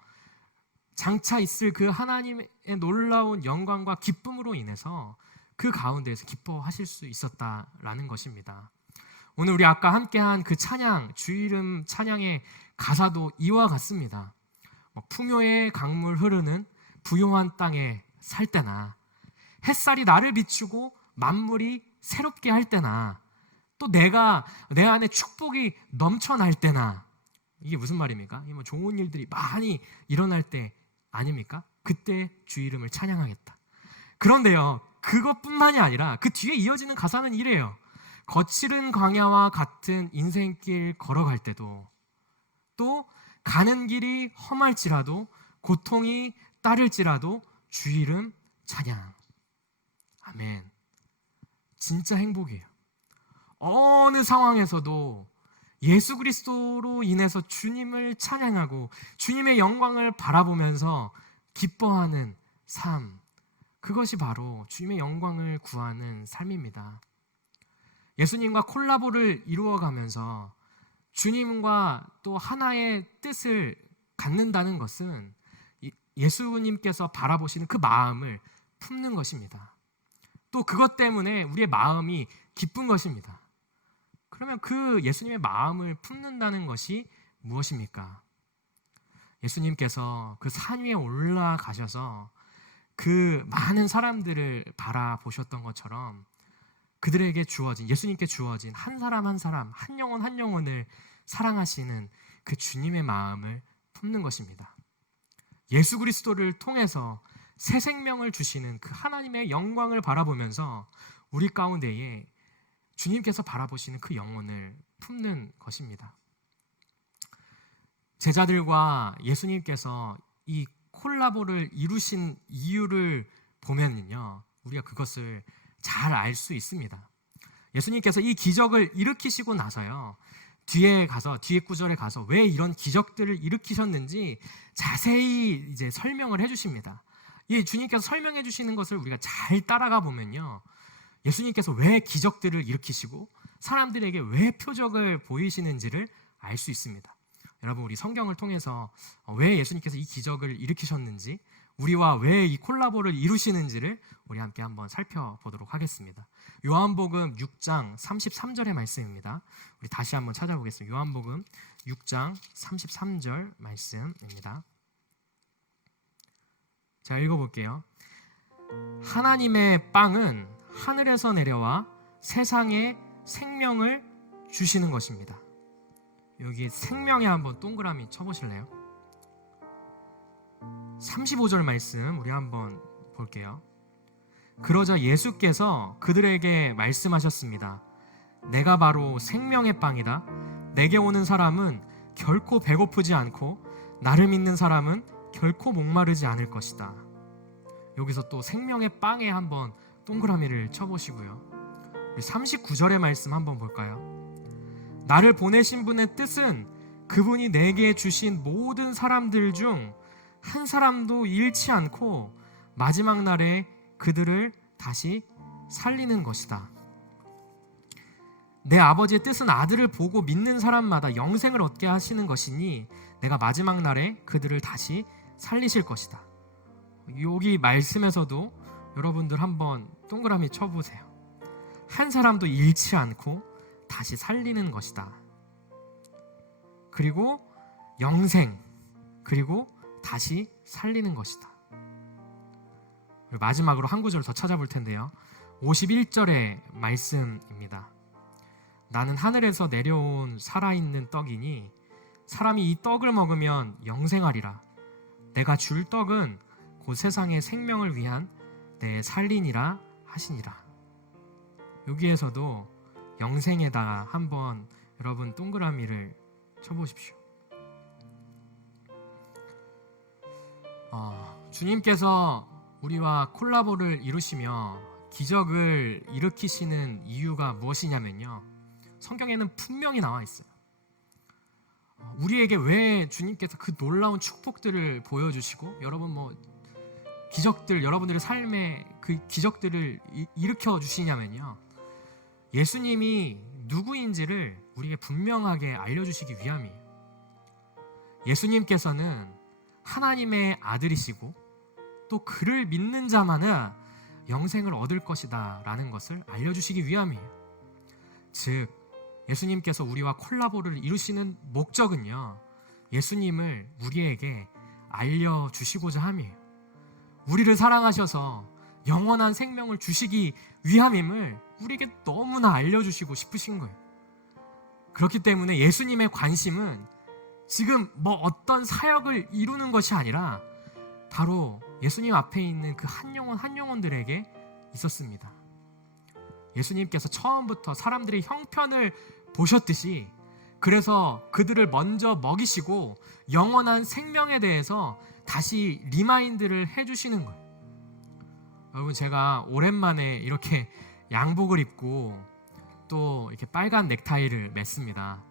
장차 있을 그 하나님의 놀라운 영광과 기쁨으로 인해서 그 가운데에서 기뻐하실 수 있었다라는 것입니다. 오늘 우리 아까 함께한 그 찬양, 주 이름 찬양의 가사도 이와 같습니다. 풍요의 강물 흐르는 부요한 땅에 살 때나, 햇살이 나를 비추고 만물이 새롭게 할 때나, 또 내가 내 안에 축복이 넘쳐날 때나, 이게 무슨 말입니까? 이 좋은 일들이 많이 일어날 때 아닙니까? 그때 주 이름을 찬양하겠다. 그런데요, 그것뿐만이 아니라 그 뒤에 이어지는 가사는 이래요. 거칠은 광야와 같은 인생길 걸어갈 때도, 또 가는 길이 험할지라도 고통이 따를지라도 주 이름 찬양. 아멘. 진짜 행복이에요. 어느 상황에서도 예수 그리스도로 인해서 주님을 찬양하고 주님의 영광을 바라보면서 기뻐하는 삶, 그것이 바로 주님의 영광을 구하는 삶입니다. 예수님과 콜라보를 이루어가면서 주님과 또 하나의 뜻을 갖는다는 것은 예수님께서 바라보시는 그 마음을 품는 것입니다. 또 그것 때문에 우리의 마음이 기쁜 것입니다. 그러면 그 예수님의 마음을 품는다는 것이 무엇입니까? 예수님께서 그 산 위에 올라가셔서 그 많은 사람들을 바라보셨던 것처럼 그들에게 주어진, 예수님께 주어진 한 사람 한 사람, 한 영혼 한 영혼을 사랑하시는 그 주님의 마음을 품는 것입니다. 예수 그리스도를 통해서 새 생명을 주시는 그 하나님의 영광을 바라보면서 우리 가운데에 주님께서 바라보시는 그 영혼을 품는 것입니다. 제자들과 예수님께서 이 콜라보를 이루신 이유를 보면요, 우리가 그것을 잘 알 수 있습니다. 예수님께서 이 기적을 일으키시고 나서요, 뒤에 구절에 가서 왜 이런 기적들을 일으키셨는지 자세히 이제 설명을 해주십니다. 이 주님께서 설명해 주시는 것을 우리가 잘 따라가 보면요, 예수님께서 왜 기적들을 일으키시고 사람들에게 왜 표적을 보이시는지를 알 수 있습니다. 여러분, 우리 성경을 통해서 왜 예수님께서 이 기적을 일으키셨는지, 우리와 왜 이 콜라보를 이루시는지를 우리 함께 한번 살펴보도록 하겠습니다. 요한복음 6장 33절의 말씀입니다. 우리 다시 한번 찾아보겠습니다. 요한복음 6장 33절 말씀입니다. 자, 읽어볼게요. 하나님의 빵은 하늘에서 내려와 세상에 생명을 주시는 것입니다. 여기 생명에 한번 동그라미 쳐보실래요? 35절 말씀 우리 한번 볼게요. 그러자 예수께서 그들에게 말씀하셨습니다. 내가 바로 생명의 빵이다. 내게 오는 사람은 결코 배고프지 않고 나를 믿는 사람은 결코 목마르지 않을 것이다. 여기서 또 생명의 빵에 한번 동그라미를 쳐보시고요. 우리 39절의 말씀 한번 볼까요? 나를 보내신 분의 뜻은 그분이 내게 주신 모든 사람들 중 한 사람도 잃지 않고 마지막 날에 그들을 다시 살리는 것이다. 내 아버지의 뜻은 아들을 보고 믿는 사람마다 영생을 얻게 하시는 것이니 내가 마지막 날에 그들을 다시 살리실 것이다. 여기 말씀에서도 여러분들 한번 동그라미 쳐보세요. 한 사람도 잃지 않고 다시 살리는 것이다. 그리고 영생, 그리고 다시 살리는 것이다. 마지막으로 한 구절 더 찾아볼 텐데요. 51절의 말씀입니다. 나는 하늘에서 내려온 살아있는 떡이니 사람이 이 떡을 먹으면 영생하리라. 내가 줄 떡은 곧 세상의 생명을 위한 내 살리니라 하시니라. 여기에서도 영생에다가 한번 여러분 동그라미를 쳐보십시오. 주님께서 우리와 콜라보를 이루시며 기적을 일으키시는 이유가 무엇이냐면요, 성경에는 분명히 나와 있어요. 우리에게 왜 주님께서 그 놀라운 축복들을 보여주시고 여러분 기적들, 여러분들의 삶에 그 기적들을 일으켜 주시냐면요, 예수님이 누구인지를 우리에게 분명하게 알려주시기 위함이에요. 예수님께서는 하나님의 아들이시고 또 그를 믿는 자만은 영생을 얻을 것이다 라는 것을 알려주시기 위함이에요. 즉 예수님께서 우리와 콜라보를 이루시는 목적은요, 예수님을 우리에게 알려주시고자 함이에요. 우리를 사랑하셔서 영원한 생명을 주시기 위함임을 우리에게 너무나 알려주시고 싶으신 거예요. 그렇기 때문에 예수님의 관심은 지금 어떤 사역을 이루는 것이 아니라 바로 예수님 앞에 있는 그 한 영혼들에게 있었습니다. 예수님께서 처음부터 사람들의 형편을 보셨듯이 그래서 그들을 먼저 먹이시고 영원한 생명에 대해서 다시 리마인드를 해주시는 거예요. 여러분, 제가 오랜만에 이렇게 양복을 입고 또 이렇게 빨간 넥타이를 맸습니다.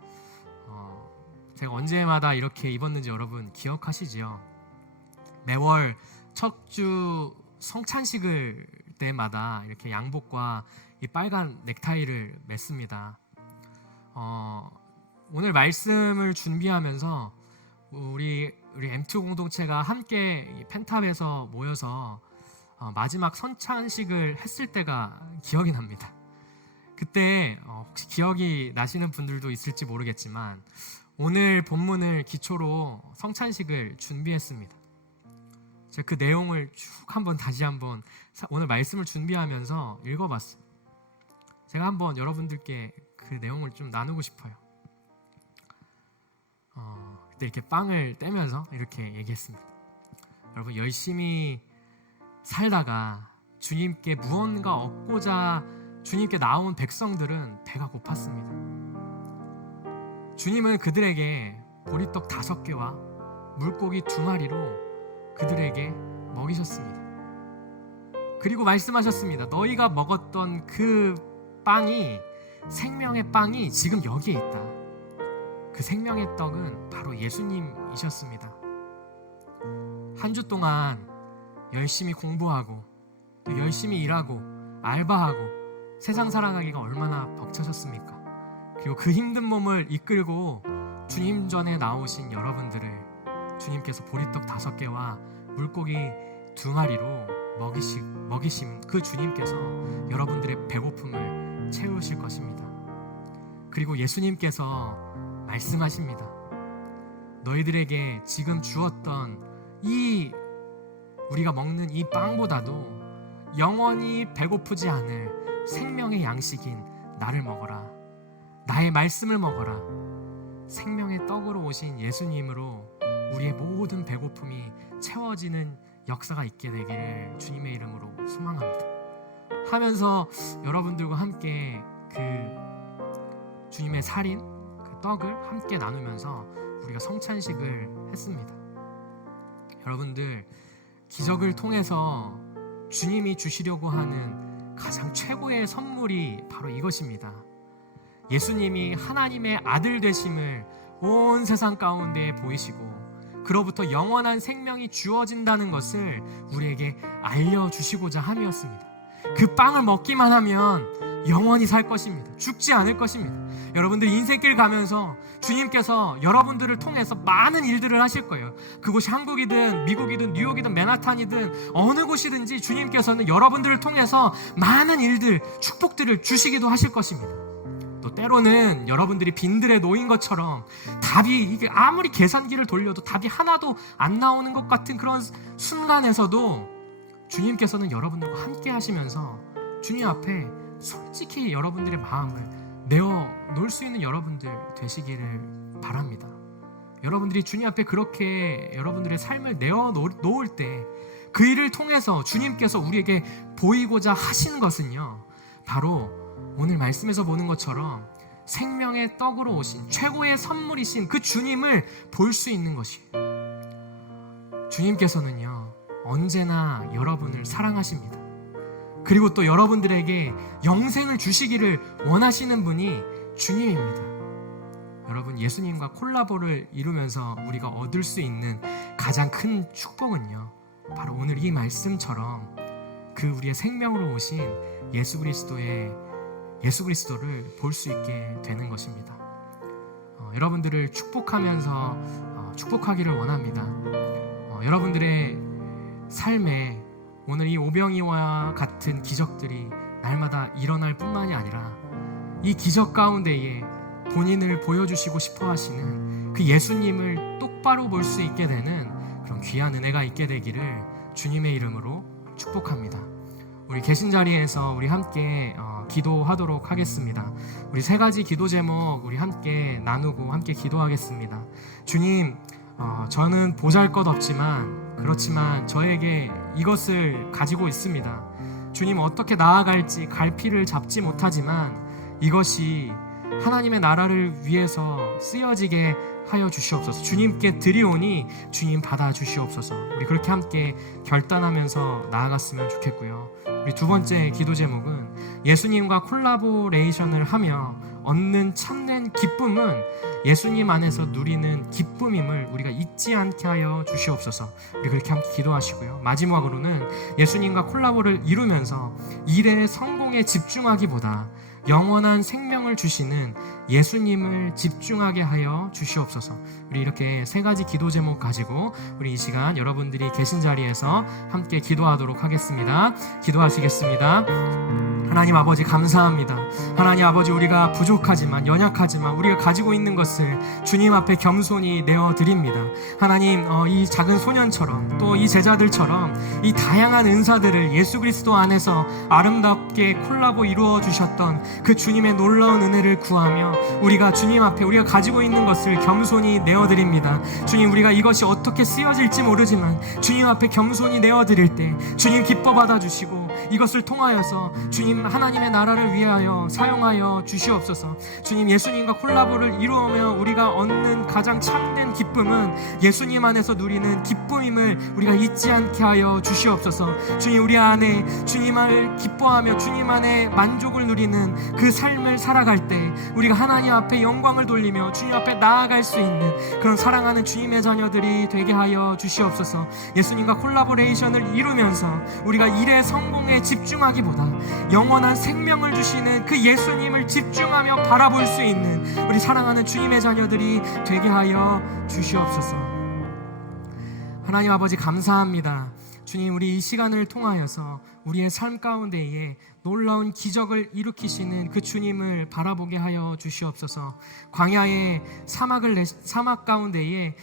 제가 언제마다 이렇게 입었는지 여러분 기억하시죠? 매월 첫 주 성찬식을 때마다 이렇게 양복과 이 빨간 넥타이를 맸습니다. 오늘 말씀을 준비하면서 우리 M2 공동체가 함께 펜탑에서 모여서 마지막 선찬식을 했을 때가 기억이 납니다. 그때 혹시 기억이 나시는 분들도 있을지 모르겠지만 오늘 본문을 기초로 성찬식을 준비했습니다. 제가 그 내용을 쭉 다시 한번 오늘 말씀을 준비하면서 읽어봤어요. 제가 한번 여러분들께 그 내용을 좀 나누고 싶어요. 그때 이렇게 빵을 떼면서 이렇게 얘기했습니다. 여러분, 열심히 살다가 주님께 무언가 얻고자 주님께 나온 백성들은 배가 고팠습니다. 주님은 그들에게 보리떡 5개와 물고기 2마리로 그들에게 먹이셨습니다. 그리고 말씀하셨습니다. 너희가 먹었던 그 빵이, 생명의 빵이 지금 여기에 있다. 그 생명의 떡은 바로 예수님이셨습니다. 한 주 동안 열심히 공부하고 또 열심히 일하고 알바하고 세상 살아가기가 얼마나 벅차셨습니까? 그리고 그 힘든 몸을 이끌고 주님 전에 나오신 여러분들을 주님께서 보리떡 5개와 물고기 2마리로 먹이신 그 주님께서 여러분들의 배고픔을 채우실 것입니다. 그리고 예수님께서 말씀하십니다. 너희들에게 지금 주었던 우리가 먹는 이 빵보다도 영원히 배고프지 않을 생명의 양식인 나를 먹어라. 나의 말씀을 먹어라. 생명의 떡으로 오신 예수님으로 우리의 모든 배고픔이 채워지는 역사가 있게 되기를 주님의 이름으로 소망합니다. 하면서 여러분들과 함께 그 주님의 살인, 그 떡을 함께 나누면서 우리가 성찬식을 했습니다. 여러분들, 기적을 통해서 주님이 주시려고 하는 가장 최고의 선물이 바로 이것입니다. 예수님이 하나님의 아들 되심을 온 세상 가운데 보이시고 그로부터 영원한 생명이 주어진다는 것을 우리에게 알려주시고자 함이었습니다. 그 빵을 먹기만 하면 영원히 살 것입니다. 죽지 않을 것입니다. 여러분들 인생길 가면서 주님께서 여러분들을 통해서 많은 일들을 하실 거예요. 그곳이 한국이든 미국이든 뉴욕이든 맨하탄이든 어느 곳이든지 주님께서는 여러분들을 통해서 많은 일들, 축복들을 주시기도 하실 것입니다. 또 때로는 여러분들이 빈들에 놓인 것처럼 답이 이게 아무리 계산기를 돌려도 답이 하나도 안 나오는 것 같은 그런 순간에서도 주님께서는 여러분들과 함께 하시면서 주님 앞에 솔직히 여러분들의 마음을 내어 놓을 수 있는 여러분들 되시기를 바랍니다. 여러분들이 주님 앞에 그렇게 여러분들의 삶을 내어 놓을 때 그 일을 통해서 주님께서 우리에게 보이고자 하시는 것은요, 바로 오늘 말씀에서 보는 것처럼 생명의 떡으로 오신 최고의 선물이신 그 주님을 볼 수 있는 것이에요. 주님께서는요, 언제나 여러분을 사랑하십니다. 그리고 또 여러분들에게 영생을 주시기를 원하시는 분이 주님입니다. 여러분, 예수님과 콜라보를 이루면서 우리가 얻을 수 있는 가장 큰 축복은요, 바로 오늘 이 말씀처럼 그 우리의 생명으로 오신 예수 그리스도를 볼 수 있게 되는 것입니다. 여러분들을 축복하면서 축복하기를 원합니다. 여러분들의 삶에 오늘 이 오병이와 같은 기적들이 날마다 일어날 뿐만이 아니라 이 기적 가운데에 본인을 보여주시고 싶어 하시는 그 예수님을 똑바로 볼 수 있게 되는 그런 귀한 은혜가 있게 되기를 주님의 이름으로 축복합니다. 우리 계신 자리에서 우리 함께 기도하도록 하겠습니다. 우리 세 가지 기도 제목 우리 함께 나누고 함께 기도하겠습니다. 주님, 저는 보잘것없지만 그렇지만 저에게 이것을 가지고 있습니다. 주님, 어떻게 나아갈지 갈피를 잡지 못하지만 이것이 하나님의 나라를 위해서 쓰여지게 하여 주시옵소서. 주님께 드리오니 주님 받아 주시옵소서. 우리 그렇게 함께 결단하면서 나아갔으면 좋겠고요. 우리 두 번째 기도 제목은 예수님과 콜라보레이션을 하며 얻는 참된 기쁨은 예수님 안에서 누리는 기쁨임을 우리가 잊지 않게 하여 주시옵소서. 우리 그렇게 함께 기도하시고요. 마지막으로는 예수님과 콜라보를 이루면서 일의 성공에 집중하기보다 영원한 생명을 주시는 예수님을 집중하게 하여 주시옵소서. 우리 이렇게 세 가지 기도 제목 가지고 우리 이 시간 여러분들이 계신 자리에서 함께 기도하도록 하겠습니다. 기도하시겠습니다. 하나님 아버지, 감사합니다. 하나님 아버지, 우리가 부족하지만 연약하지만 우리가 가지고 있는 것을 주님 앞에 겸손히 내어드립니다. 하나님, 이 작은 소년처럼 또 이 제자들처럼 이 다양한 은사들을 예수 그리스도 안에서 아름답게 콜라보 이루어 주셨던 그 주님의 놀라운 은혜를 구하며 우리가 주님 앞에 우리가 가지고 있는 것을 겸손히 내어드립니다. 주님, 우리가 이것이 어떻게 쓰여질지 모르지만 주님 앞에 겸손히 내어드릴 때 주님 기뻐 받아주시고 이것을 통하여서 주님 하나님의 나라를 위하여 사용하여 주시옵소서. 주님, 예수님과 콜라보를 이루며 우리가 얻는 가장 참된 기쁨은 예수님 안에서 누리는 기쁨임을 우리가 잊지 않게 하여 주시옵소서. 주님, 우리 안에 주님을 기뻐하며 주님 안에 만족을 누리는 그 삶을 살아갈 때 우리가 하나님 앞에 영광을 돌리며 주님 앞에 나아갈 수 있는 그런 사랑하는 주님의 자녀들이 되게 하여 주시옵소서. 예수님과 콜라보레이션을 이루면서 우리가 일의 성공에 집중하기보다 영원한 생명을 주시는 그 예수님을 집중하며 바라볼 수 있는 우리 사랑하는 주님의 자녀들이 되게 하여 주시옵소서. 하나님 아버지, 감사합니다. 주님, 우리 이 시간을 통하여서 우리의 삶 가운데에 놀라운 기적을 일으키시는 그 주님을 바라보게 하여 주시옵소서. 광야의 사막 가운데에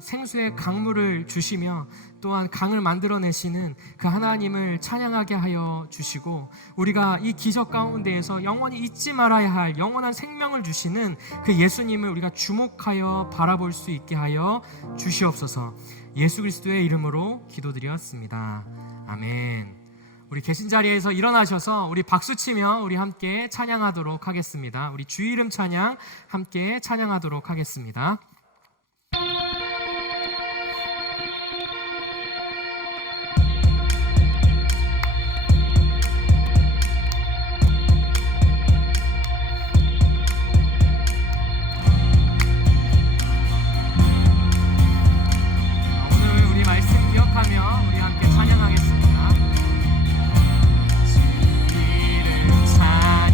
생수의 강물을 주시며 또한 강을 만들어내시는 그 하나님을 찬양하게 하여 주시고 우리가 이 기적 가운데에서 영원히 잊지 말아야 할 영원한 생명을 주시는 그 예수님을 우리가 주목하여 바라볼 수 있게 하여 주시옵소서. 예수 그리스도의 이름으로 기도드렸습니다. 아멘. 우리 계신 자리에서 일어나셔서 우리 박수치며 우리 함께 찬양하도록 하겠습니다. 우리 주 이름 찬양 함께 찬양하도록 하겠습니다. 오늘 우리 말씀 기억하며 우리 함께 찬양하겠습니다. 주 이름 찬양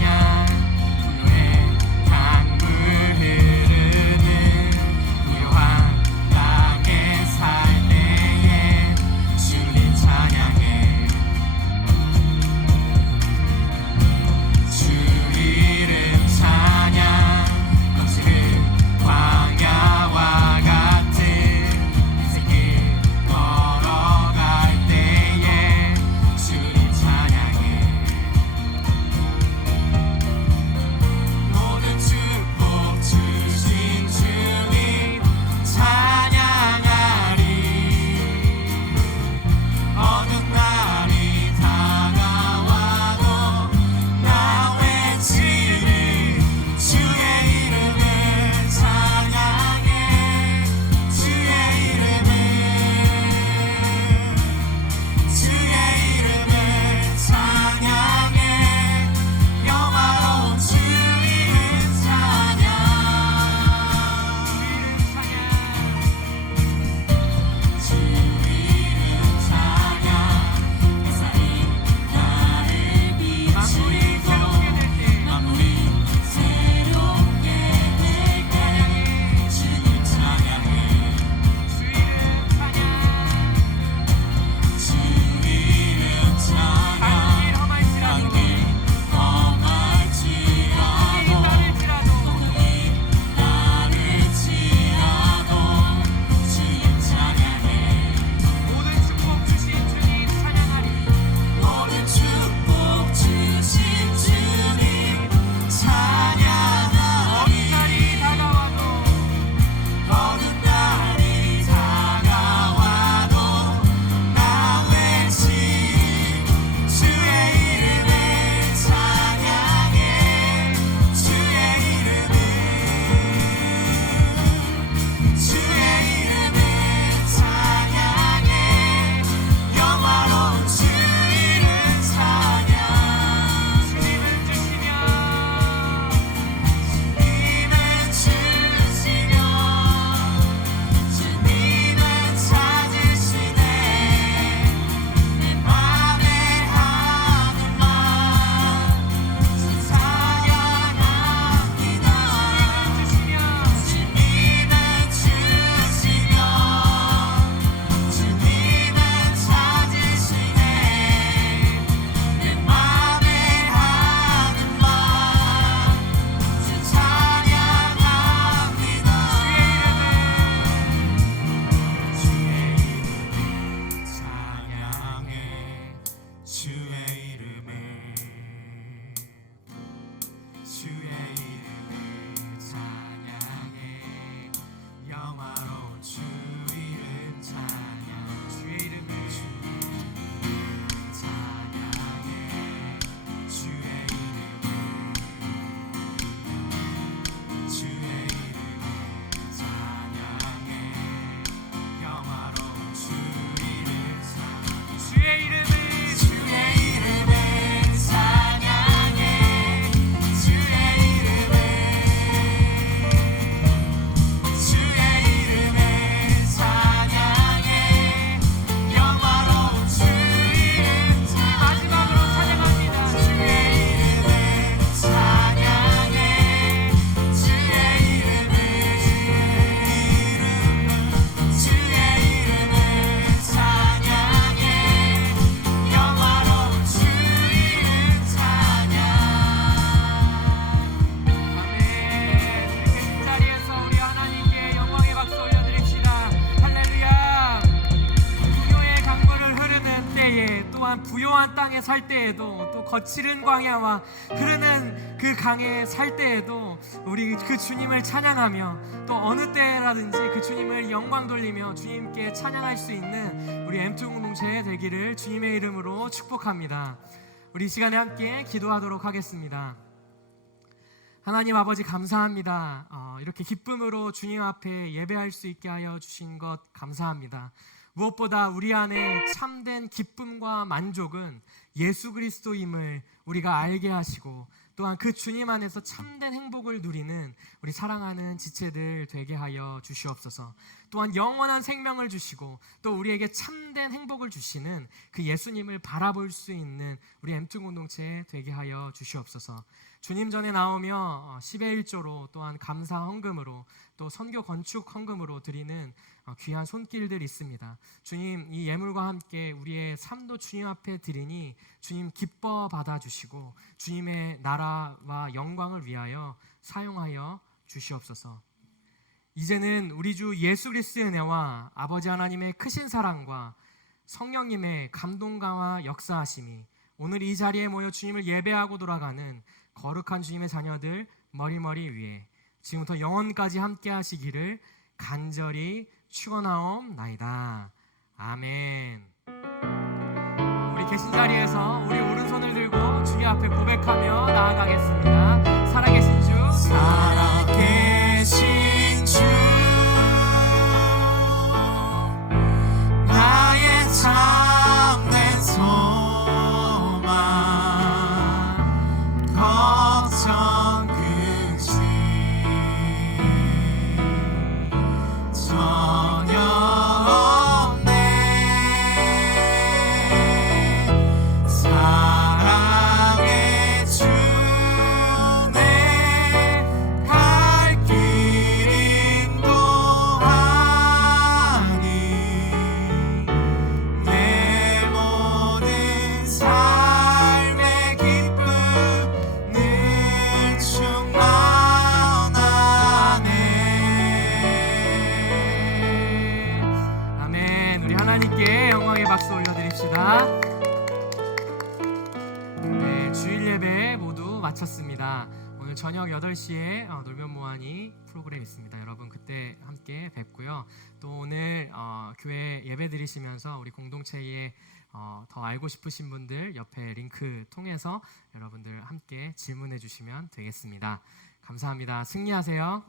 땅에 살 때에도, 또 거칠은 광야와 흐르는 그 강에 살 때에도 우리 그 주님을 찬양하며, 또 어느 때라든지 그 주님을 영광 돌리며 주님께 찬양할 수 있는 우리 M2 공동체 되기를 주님의 이름으로 축복합니다. 우리 이 시간에 함께 기도하도록 하겠습니다. 하나님 아버지 감사합니다. 이렇게 기쁨으로 주님 앞에 예배할 수 있게 하여 주신 것 감사합니다. 무엇보다 우리 안에 참된 기쁨과 만족은 예수 그리스도임을 우리가 알게 하시고, 또한 그 주님 안에서 참된 행복을 누리는 우리 사랑하는 지체들 되게 하여 주시옵소서. 또한 영원한 생명을 주시고 또 우리에게 참된 행복을 주시는 그 예수님을 바라볼 수 있는 우리 M2 공동체 되게 하여 주시옵소서. 주님 전에 나오며 10의 1조로, 또한 감사 헌금으로, 또 선교 건축 헌금으로 드리는 귀한 손길들 있습니다. 주님, 이 예물과 함께 우리의 삶도 주님 앞에 드리니 주님 기뻐 받아주시고 주님의 나라와 영광을 위하여 사용하여 주시옵소서. 이제는 우리 주 예수 그리스도의 은혜와 아버지 하나님의 크신 사랑과 성령님의 감동감화 역사하심이 오늘 이 자리에 모여 주님을 예배하고 돌아가는 거룩한 주님의 자녀들 머리머리 위에 지금부터 영원까지 함께 하시기를 간절히 축원하옵나이다. 아멘. 우리 계신 자리에서 우리 오른손을 들고 주님 앞에 고백하며 나아가겠습니다. 살아계신 주, 살아계신 주, 나의 참된 소망, 걱정 그치 전혀 없네. 사랑의 주 내 갈 길 인도하니 내 모든 삶의 기쁨 늘 충만하네. 아멘. 우리 하나님께 영광의 박수 올려드립시다. 네, 주일 예배 모두 마쳤습니다. 오늘 저녁 8시에 놀면 뭐하니 프로그램 있습니다. 여러분 그때 함께 뵙고요. 또 오늘 교회 예배 드리시면서 우리 공동체에 더 알고 싶으신 분들 옆에 링크 통해서 여러분들 함께 질문해 주시면 되겠습니다. 감사합니다. 승리하세요.